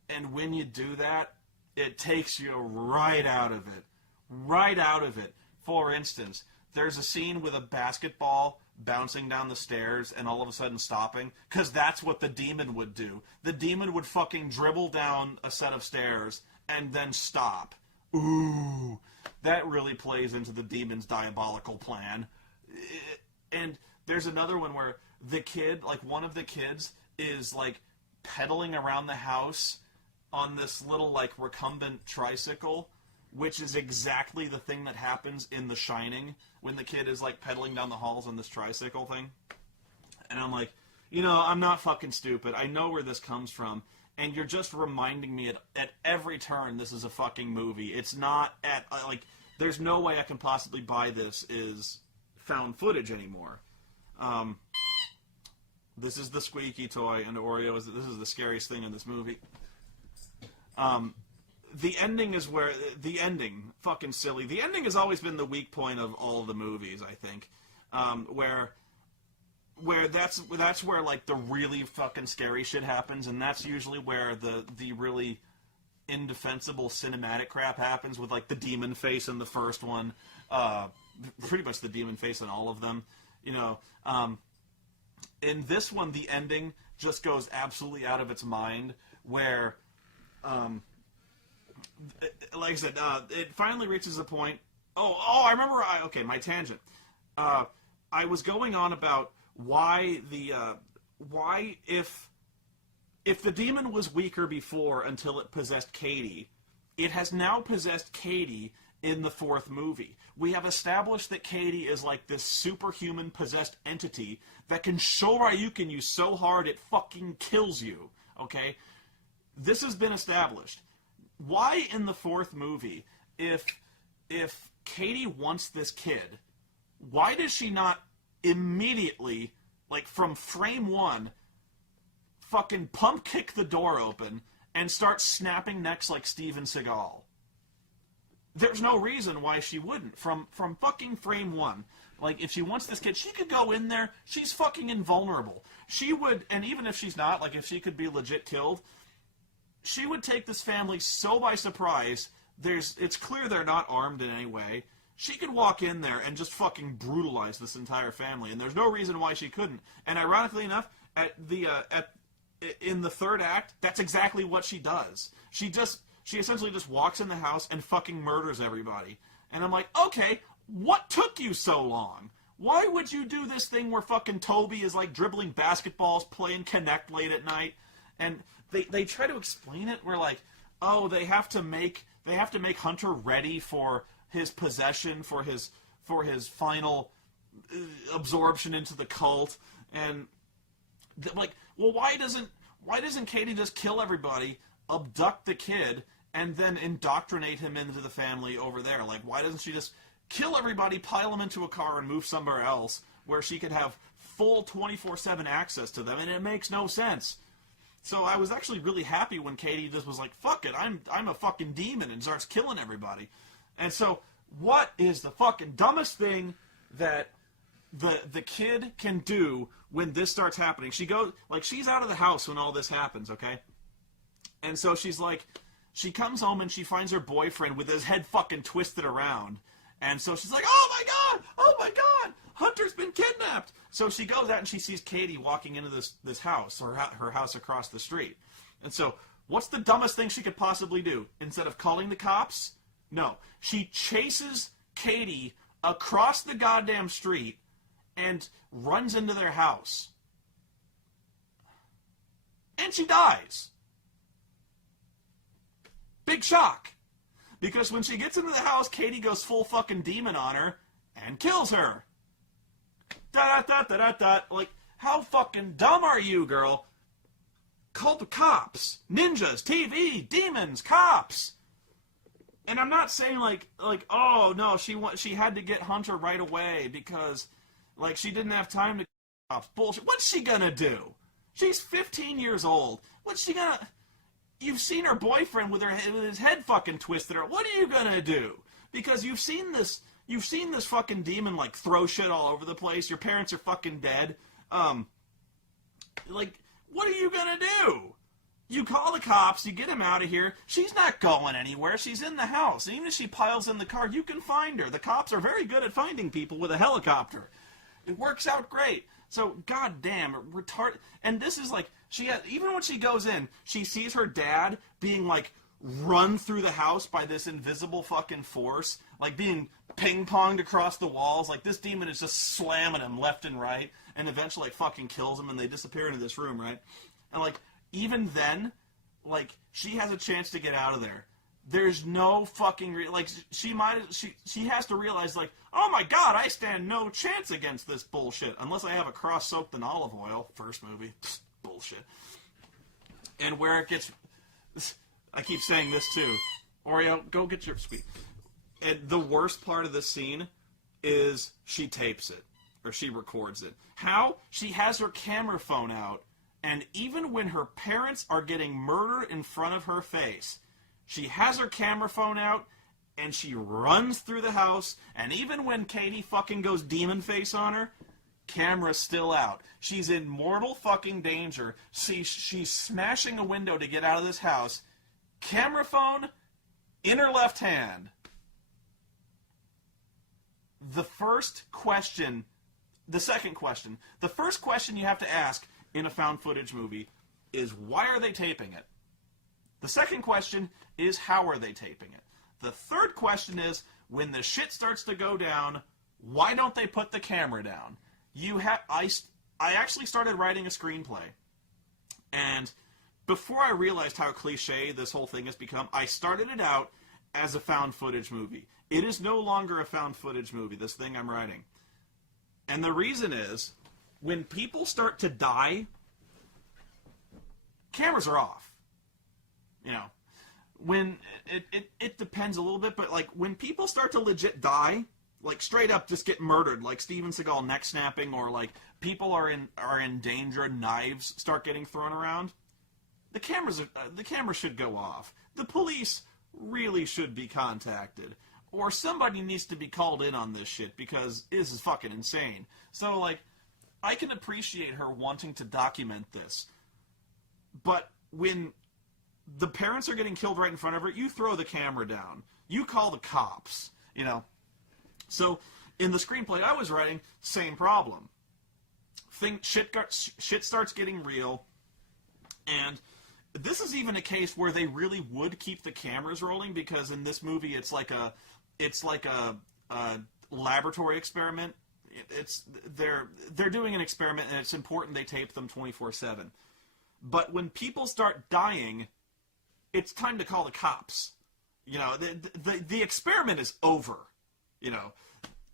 and when you do that, it takes you right out of it. Right out of it. For instance, there's a scene with a basketball bouncing down the stairs and all of a sudden stopping, because that's what the demon would do. The demon would fucking dribble down a set of stairs and then stop. Ooh, that really plays into the demon's diabolical plan. And there's another one where the kid, like one of the kids, is like pedaling around the house on this little like recumbent tricycle, which is exactly the thing that happens in The Shining when the kid is like pedaling down the halls on this tricycle thing. And I'm like, you know, I'm not fucking stupid. I know where this comes from. And you're just reminding me at every turn this is a fucking movie. It's not at, like, there's no way I can possibly buy this is found footage anymore. This is the squeaky toy, and Oreo this is the scariest thing in this movie. The ending is where... The ending, fucking silly. The ending has always been the weak point of all the movies, I think. Where that's where, like, the really fucking scary shit happens, and that's usually where the really indefensible cinematic crap happens, with, like, the demon face in the first one. Pretty much the demon face in all of them. You know, in this one, the ending just goes absolutely out of its mind, where... like I said, it finally reaches a point... I remember... Okay, my tangent. I was going on about why if the demon was weaker before until it possessed Katie, it has now possessed Katie in the fourth movie. We have established that Katie is like this superhuman possessed entity that can Shoryuken you so hard it fucking kills you. Okay? This has been established. Why in the fourth movie, if Katie wants this kid, why does she not immediately, like from frame one, fucking pump kick the door open and start snapping necks like Steven Seagal? There's no reason why she wouldn't. From fucking frame one. Like, if she wants this kid, she could go in there. She's fucking invulnerable. She would, and even if she's not, like, if she could be legit killed, she would take this family so by surprise. It's clear they're not armed in any way. She could walk in there and just fucking brutalize this entire family, and there's no reason why she couldn't. And ironically enough, in the third act, that's exactly what she does. She essentially just walks in the house and fucking murders everybody. And I'm like, okay, what took you so long? Why would you do this thing where fucking Toby is like dribbling basketballs, playing Connect late at night? And they try to explain it where like, oh, they have to make Hunter ready for his possession, for his final absorption into the cult. And like, well, why doesn't Katie just kill everybody, abduct the kid, and then indoctrinate him into the family over there? Like, why doesn't she just kill everybody, pile them into a car, and move somewhere else where she could have full 24/7 access to them? And it makes no sense. So I was actually really happy when Katie just was like, fuck it, I'm a fucking demon, and starts killing everybody. And so, what is the fucking dumbest thing that the kid can do when this starts happening? She goes, like, she's out of the house when all this happens, okay? And so she's like, she comes home and she finds her boyfriend with his head fucking twisted around. And so she's like, oh my god, Hunter's been kidnapped. So she goes out and she sees Katie walking into this house, or her house across the street. And so, what's the dumbest thing she could possibly do? Instead of calling the cops? No. She chases Katie across the goddamn street and runs into their house. And she dies. Big shock. Because when she gets into the house, Katie goes full fucking demon on her and kills her. Da-da-da-da-da-da. Like, how fucking dumb are you, girl? Call the cops. Ninjas, TV, demons, cops. And I'm not saying like, oh no, she had to get Hunter right away because, like, she didn't have time to cops. Bullshit. What's she gonna do? She's 15 years old. What's she gonna? You've seen her boyfriend with his head fucking twisted. What are you gonna do? Because you've seen this fucking demon like throw shit all over the place. Your parents are fucking dead. Like, what are you gonna do? You call the cops, you get him out of here. She's not going anywhere. She's in the house. And even if she piles in the car, you can find her. The cops are very good at finding people with a helicopter. It works out great. So, goddamn, retarded. And this is like, even when she goes in, she sees her dad being like run through the house by this invisible fucking force, like being ping-ponged across the walls. Like, this demon is just slamming him left and right, and eventually like fucking kills him, and they disappear into this room, right? And like, even then, like, she has a chance to get out of there. There's no fucking she has to realize, like, oh my god, I stand no chance against this bullshit unless I have a cross soaked in olive oil. First movie, bullshit. And where it gets, I keep saying this too. Oreo, go get your sweet. And the worst part of this scene is she tapes it or she records it. How? She has her camera phone out. And even when her parents are getting murdered in front of her face, she has her camera phone out, and she runs through the house, and even when Katie fucking goes demon face on her, camera's still out. She's in mortal fucking danger. She's smashing a window to get out of this house. Camera phone in her left hand. The first question you have to ask in a found footage movie is, why are they taping it? The second question is, how are they taping it? The third question is, when the shit starts to go down, why don't they put the camera down? I actually started writing a screenplay, and before I realized how cliche this whole thing has become, I started it out as a found footage movie. It is no longer a found footage movie, this thing I'm writing. And the reason is, when people start to die, cameras are off. You know, when it depends a little bit, but like when people start to legit die, like straight up just get murdered, like Steven Seagal neck snapping, or like people are in danger, knives start getting thrown around, the cameras should go off. The police really should be contacted, or somebody needs to be called in on this shit, because this is fucking insane. So like, I can appreciate her wanting to document this, but when the parents are getting killed right in front of her, you throw the camera down. You call the cops, you know. So, in the screenplay I was writing, same problem. Shit starts getting real, and this is even a case where they really would keep the cameras rolling, because in this movie it's like a laboratory experiment. They're doing an experiment, and it's important they tape them 24/7. But when people start dying, it's time to call the cops. You know, the experiment is over. You know,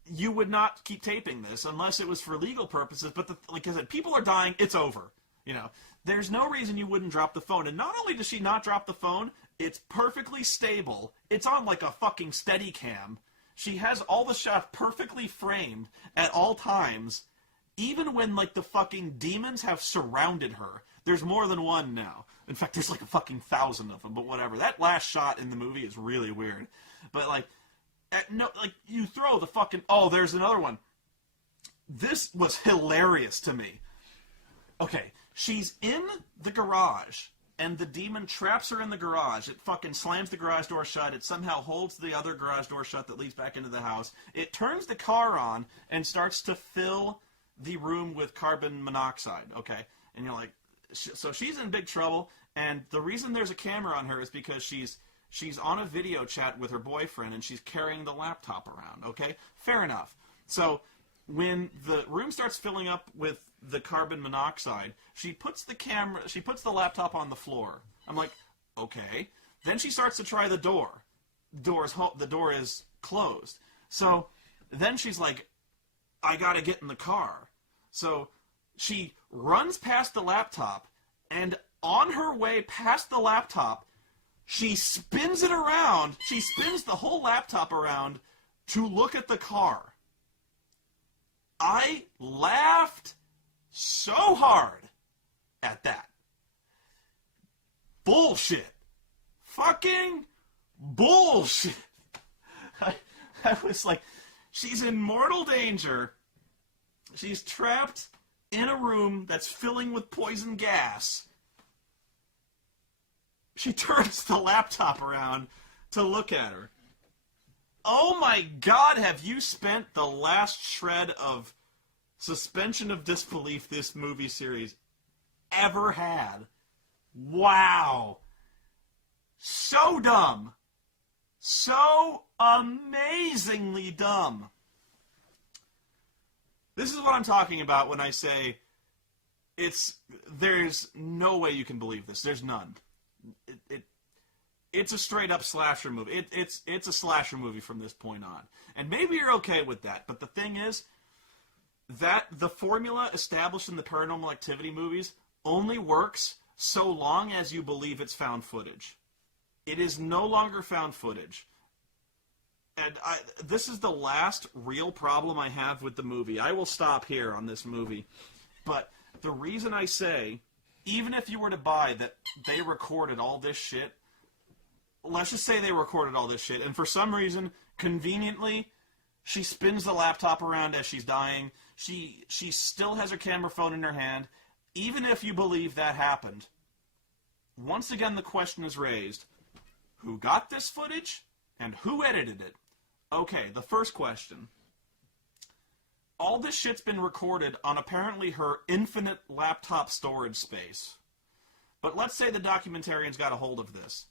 you would not keep taping this unless it was for legal purposes. But like I said, people are dying. It's over. You know, there's no reason you wouldn't drop the phone. And not only does she not drop the phone, it's perfectly stable. It's on like a fucking Steadicam. She has all the shots perfectly framed at all times, even when like the fucking demons have surrounded her. There's more than one now. In fact, there's like a fucking 1,000 of them, but whatever. That last shot in the movie is really weird. But like, you throw the fucking... Oh, there's another one. This was hilarious to me. Okay, she's in the garage, and the demon traps her in the garage. It fucking slams the garage door shut. It somehow holds the other garage door shut that leads back into the house. It turns the car on and starts to fill the room with carbon monoxide, okay? And you're like... So she's in big trouble, and the reason there's a camera on her is because she's on a video chat with her boyfriend, and she's carrying the laptop around, okay? Fair enough. So when the room starts filling up with the carbon monoxide, she puts the laptop on the floor. I'm like, okay. Then she starts to try the door. The door is closed. So then she's like, I gotta get in the car. So she runs past the laptop, and on her way past the laptop, she spins it around. She spins the whole laptop around to look at the car. I laughed so hard at that. Bullshit. Fucking bullshit. I was like, she's in mortal danger. She's trapped in a room that's filling with poison gas. She turns the laptop around to look at her. Oh my God, have you spent the last shred of suspension of disbelief this movie series ever had? Wow. So dumb. So amazingly dumb. This is what I'm talking about when I say there's no way you can believe this. There's none. It's a straight up slasher movie. It's a slasher movie from this point on. And maybe you're okay with that, but the thing is that the formula established in the Paranormal Activity movies only works so long as you believe it's found footage. It is no longer found footage. And this is the last real problem I have with the movie. I will stop here on this movie. But the reason I say, even if you were to buy that they recorded all this shit, let's just say they recorded all this shit, and for some reason, conveniently, she spins the laptop around as she's dying. She still has her camera phone in her hand. Even if you believe that happened, once again the question is raised, who got this footage and who edited it? Okay, the first question. All this shit's been recorded on apparently her infinite laptop storage space. But let's say the documentarians got a hold of this.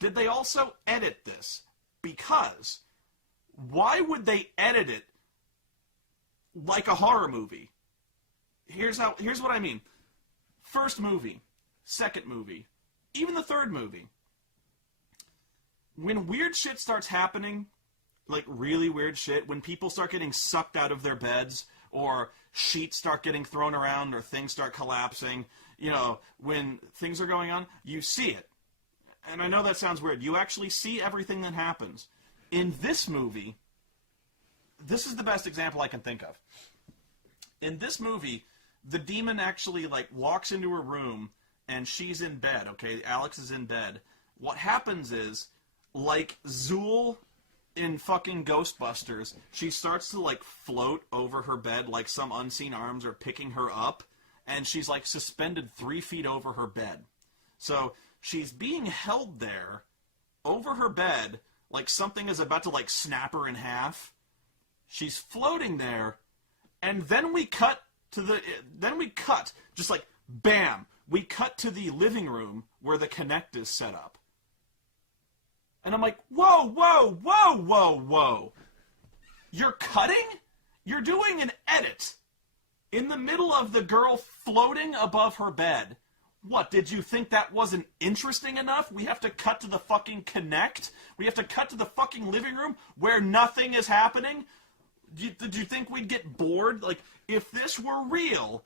Did they also edit this? Because why would they edit it like a horror movie? Here's what I mean. First movie, second movie, even the third movie. when weird shit starts happening, like really weird shit, when people start getting sucked out of their beds, or sheets start getting thrown around, or things start collapsing, you know, when things are going on, you see it. And I know that sounds weird. You actually see everything that happens. In this movie, this is the best example I can think of. In this movie, the demon actually, like, walks into her room, and she's in bed, okay? Alex is in bed. What happens is, like Zool in fucking Ghostbusters, she starts to, like, float over her bed like some unseen arms are picking her up, and she's, like, suspended 3 feet over her bed. So she's being held there over her bed like something is about to, like, snap her in half. She's floating there, and then we cut to just like, bam, we cut to the living room where the Kinect is set up. And I'm like, whoa, whoa, whoa, whoa, whoa. You're cutting? You're doing an edit in the middle of the girl floating above her bed. What, did you think that wasn't interesting enough? We have to cut to the fucking Kinect? We have to cut to the fucking living room where nothing is happening? Did you think we'd get bored? Like, if this were real,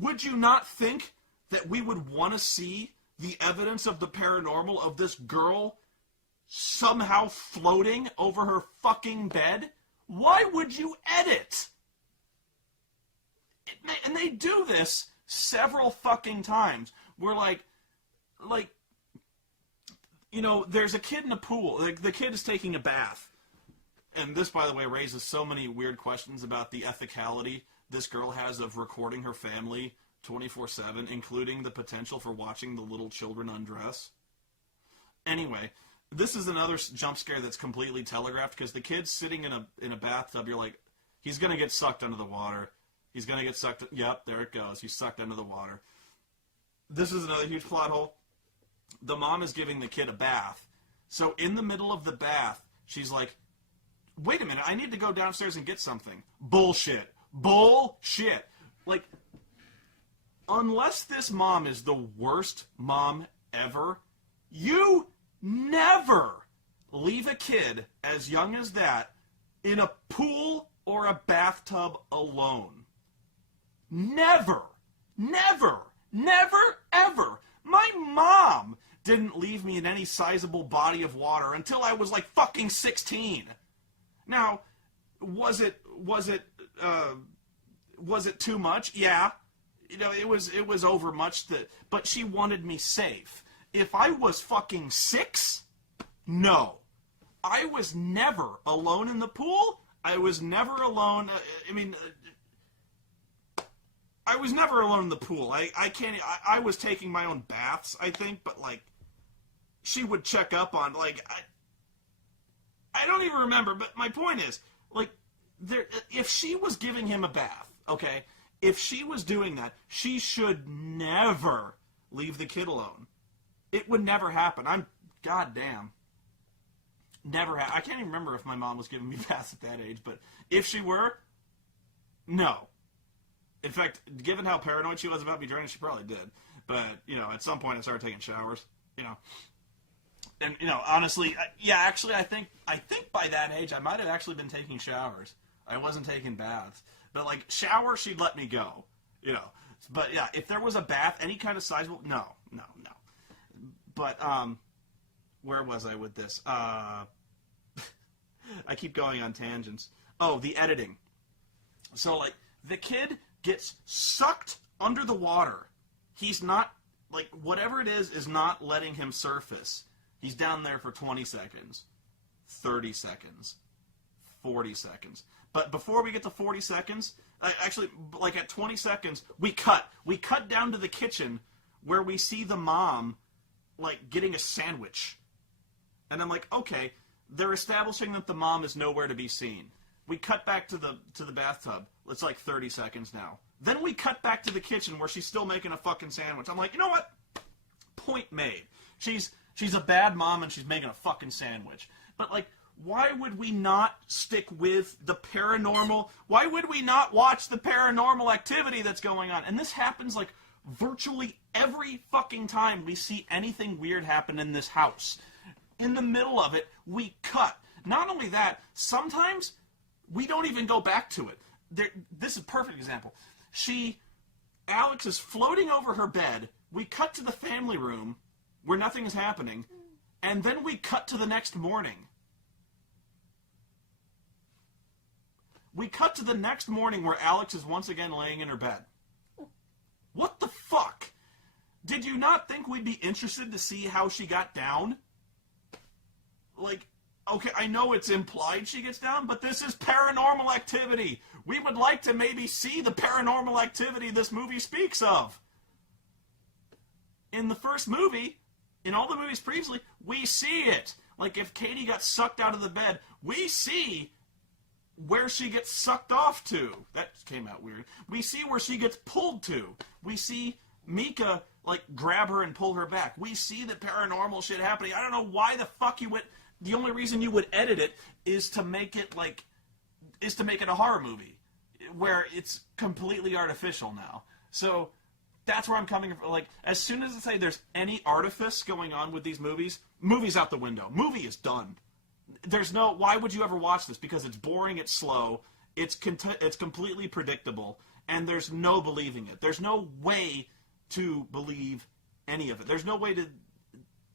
would you not think that we would want to see the evidence of the paranormal of this girl somehow floating over her fucking bed? Why would you edit? And they do this several fucking times. We're like, you know, there's a kid in a pool. Like, the kid is taking a bath. And this, by the way, raises so many weird questions about the ethicality this girl has of recording her family 24/7, including the potential for watching the little children undress. Anyway, this is another jump scare that's completely telegraphed, because the kid's sitting in a bathtub. You're like, he's going to get sucked under the water. He's going to get sucked. Yep, there it goes. He's sucked under the water. This is another huge plot hole. The mom is giving the kid a bath. So in the middle of the bath, she's like, wait a minute, I need to go downstairs and get something. Bullshit. Bullshit. Like, unless this mom is the worst mom ever, you never leave a kid as young as that in a pool or a bathtub alone. Never. Never. Never, ever. My mom didn't leave me in any sizable body of water until I was like fucking 16. Now, was it too much? Yeah. You know, it was over much, but she wanted me safe. If I was fucking 6, no. I was never alone in the pool. I was never alone. I was never alone in the pool. I was taking my own baths, I think, but, like, she would check up on, like, I don't even remember, but my point is, like, if she was giving him a bath, okay, if she was doing that, she should never leave the kid alone. It would never happen. Goddamn. Never I can't even remember if my mom was giving me baths at that age, but if she were, no. In fact, given how paranoid she was about me drowning, she probably did. But, you know, at some point I started taking showers, you know. And, you know, honestly, actually, I think by that age I might have actually been taking showers. I wasn't taking baths. But, like, shower, she'd let me go, you know. But, yeah, if there was a bath, any kind of sizable, no. But, where was I with this? I keep going on tangents. Oh, the editing. So, like, the kid gets sucked under the water. He's not, like, whatever it is not letting him surface. He's down there for 20 seconds, 30 seconds, 40 seconds. But before we get to 40 seconds, actually, like at 20 seconds, we cut. We cut down to the kitchen where we see the mom, like, getting a sandwich. And I'm like, okay, they're establishing that the mom is nowhere to be seen. We cut back to the bathtub. It's like 30 seconds now. Then we cut back to the kitchen where she's still making a fucking sandwich. I'm like, you know what? Point made. She's a bad mom and she's making a fucking sandwich. But, like, why would we not stick with the paranormal? Why would we not watch the paranormal activity that's going on? And this happens, like, virtually every fucking time we see anything weird happen in this house. in the middle of it, we cut. Not only that, sometimes we don't even go back to it. This is a perfect example. Alex is floating over her bed. We cut to the family room where nothing is happening, and then we cut to the next morning. We cut to the next morning where Alex is once again laying in her bed. What the fuck? Did you not think we'd be interested to see how she got down? Like, okay, I know it's implied she gets down, but this is Paranormal Activity. We would like to maybe see the paranormal activity this movie speaks of. In the first movie, in all the movies previously, we see it. Like, if Katie got sucked out of the bed, we see where she gets sucked off to. That came out weird. We see where she gets pulled to. We see Mika, like, grab her and pull her back. We see the paranormal shit happening. I don't know why the fuck you would... The only reason you would edit it is to make it, like... is to make it a horror movie. Where it's completely artificial now. So, that's where I'm coming from. Like, as soon as I say there's any artifice going on with these movies, movie's out the window. Movie is done. There's no... Why would you ever watch this? Because it's boring, it's slow, it's completely predictable, and there's no believing it. There's no way to believe any of it. There's no way to...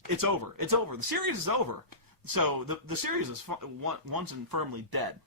It's over. It's over. The series is over. So, the series is once and firmly dead.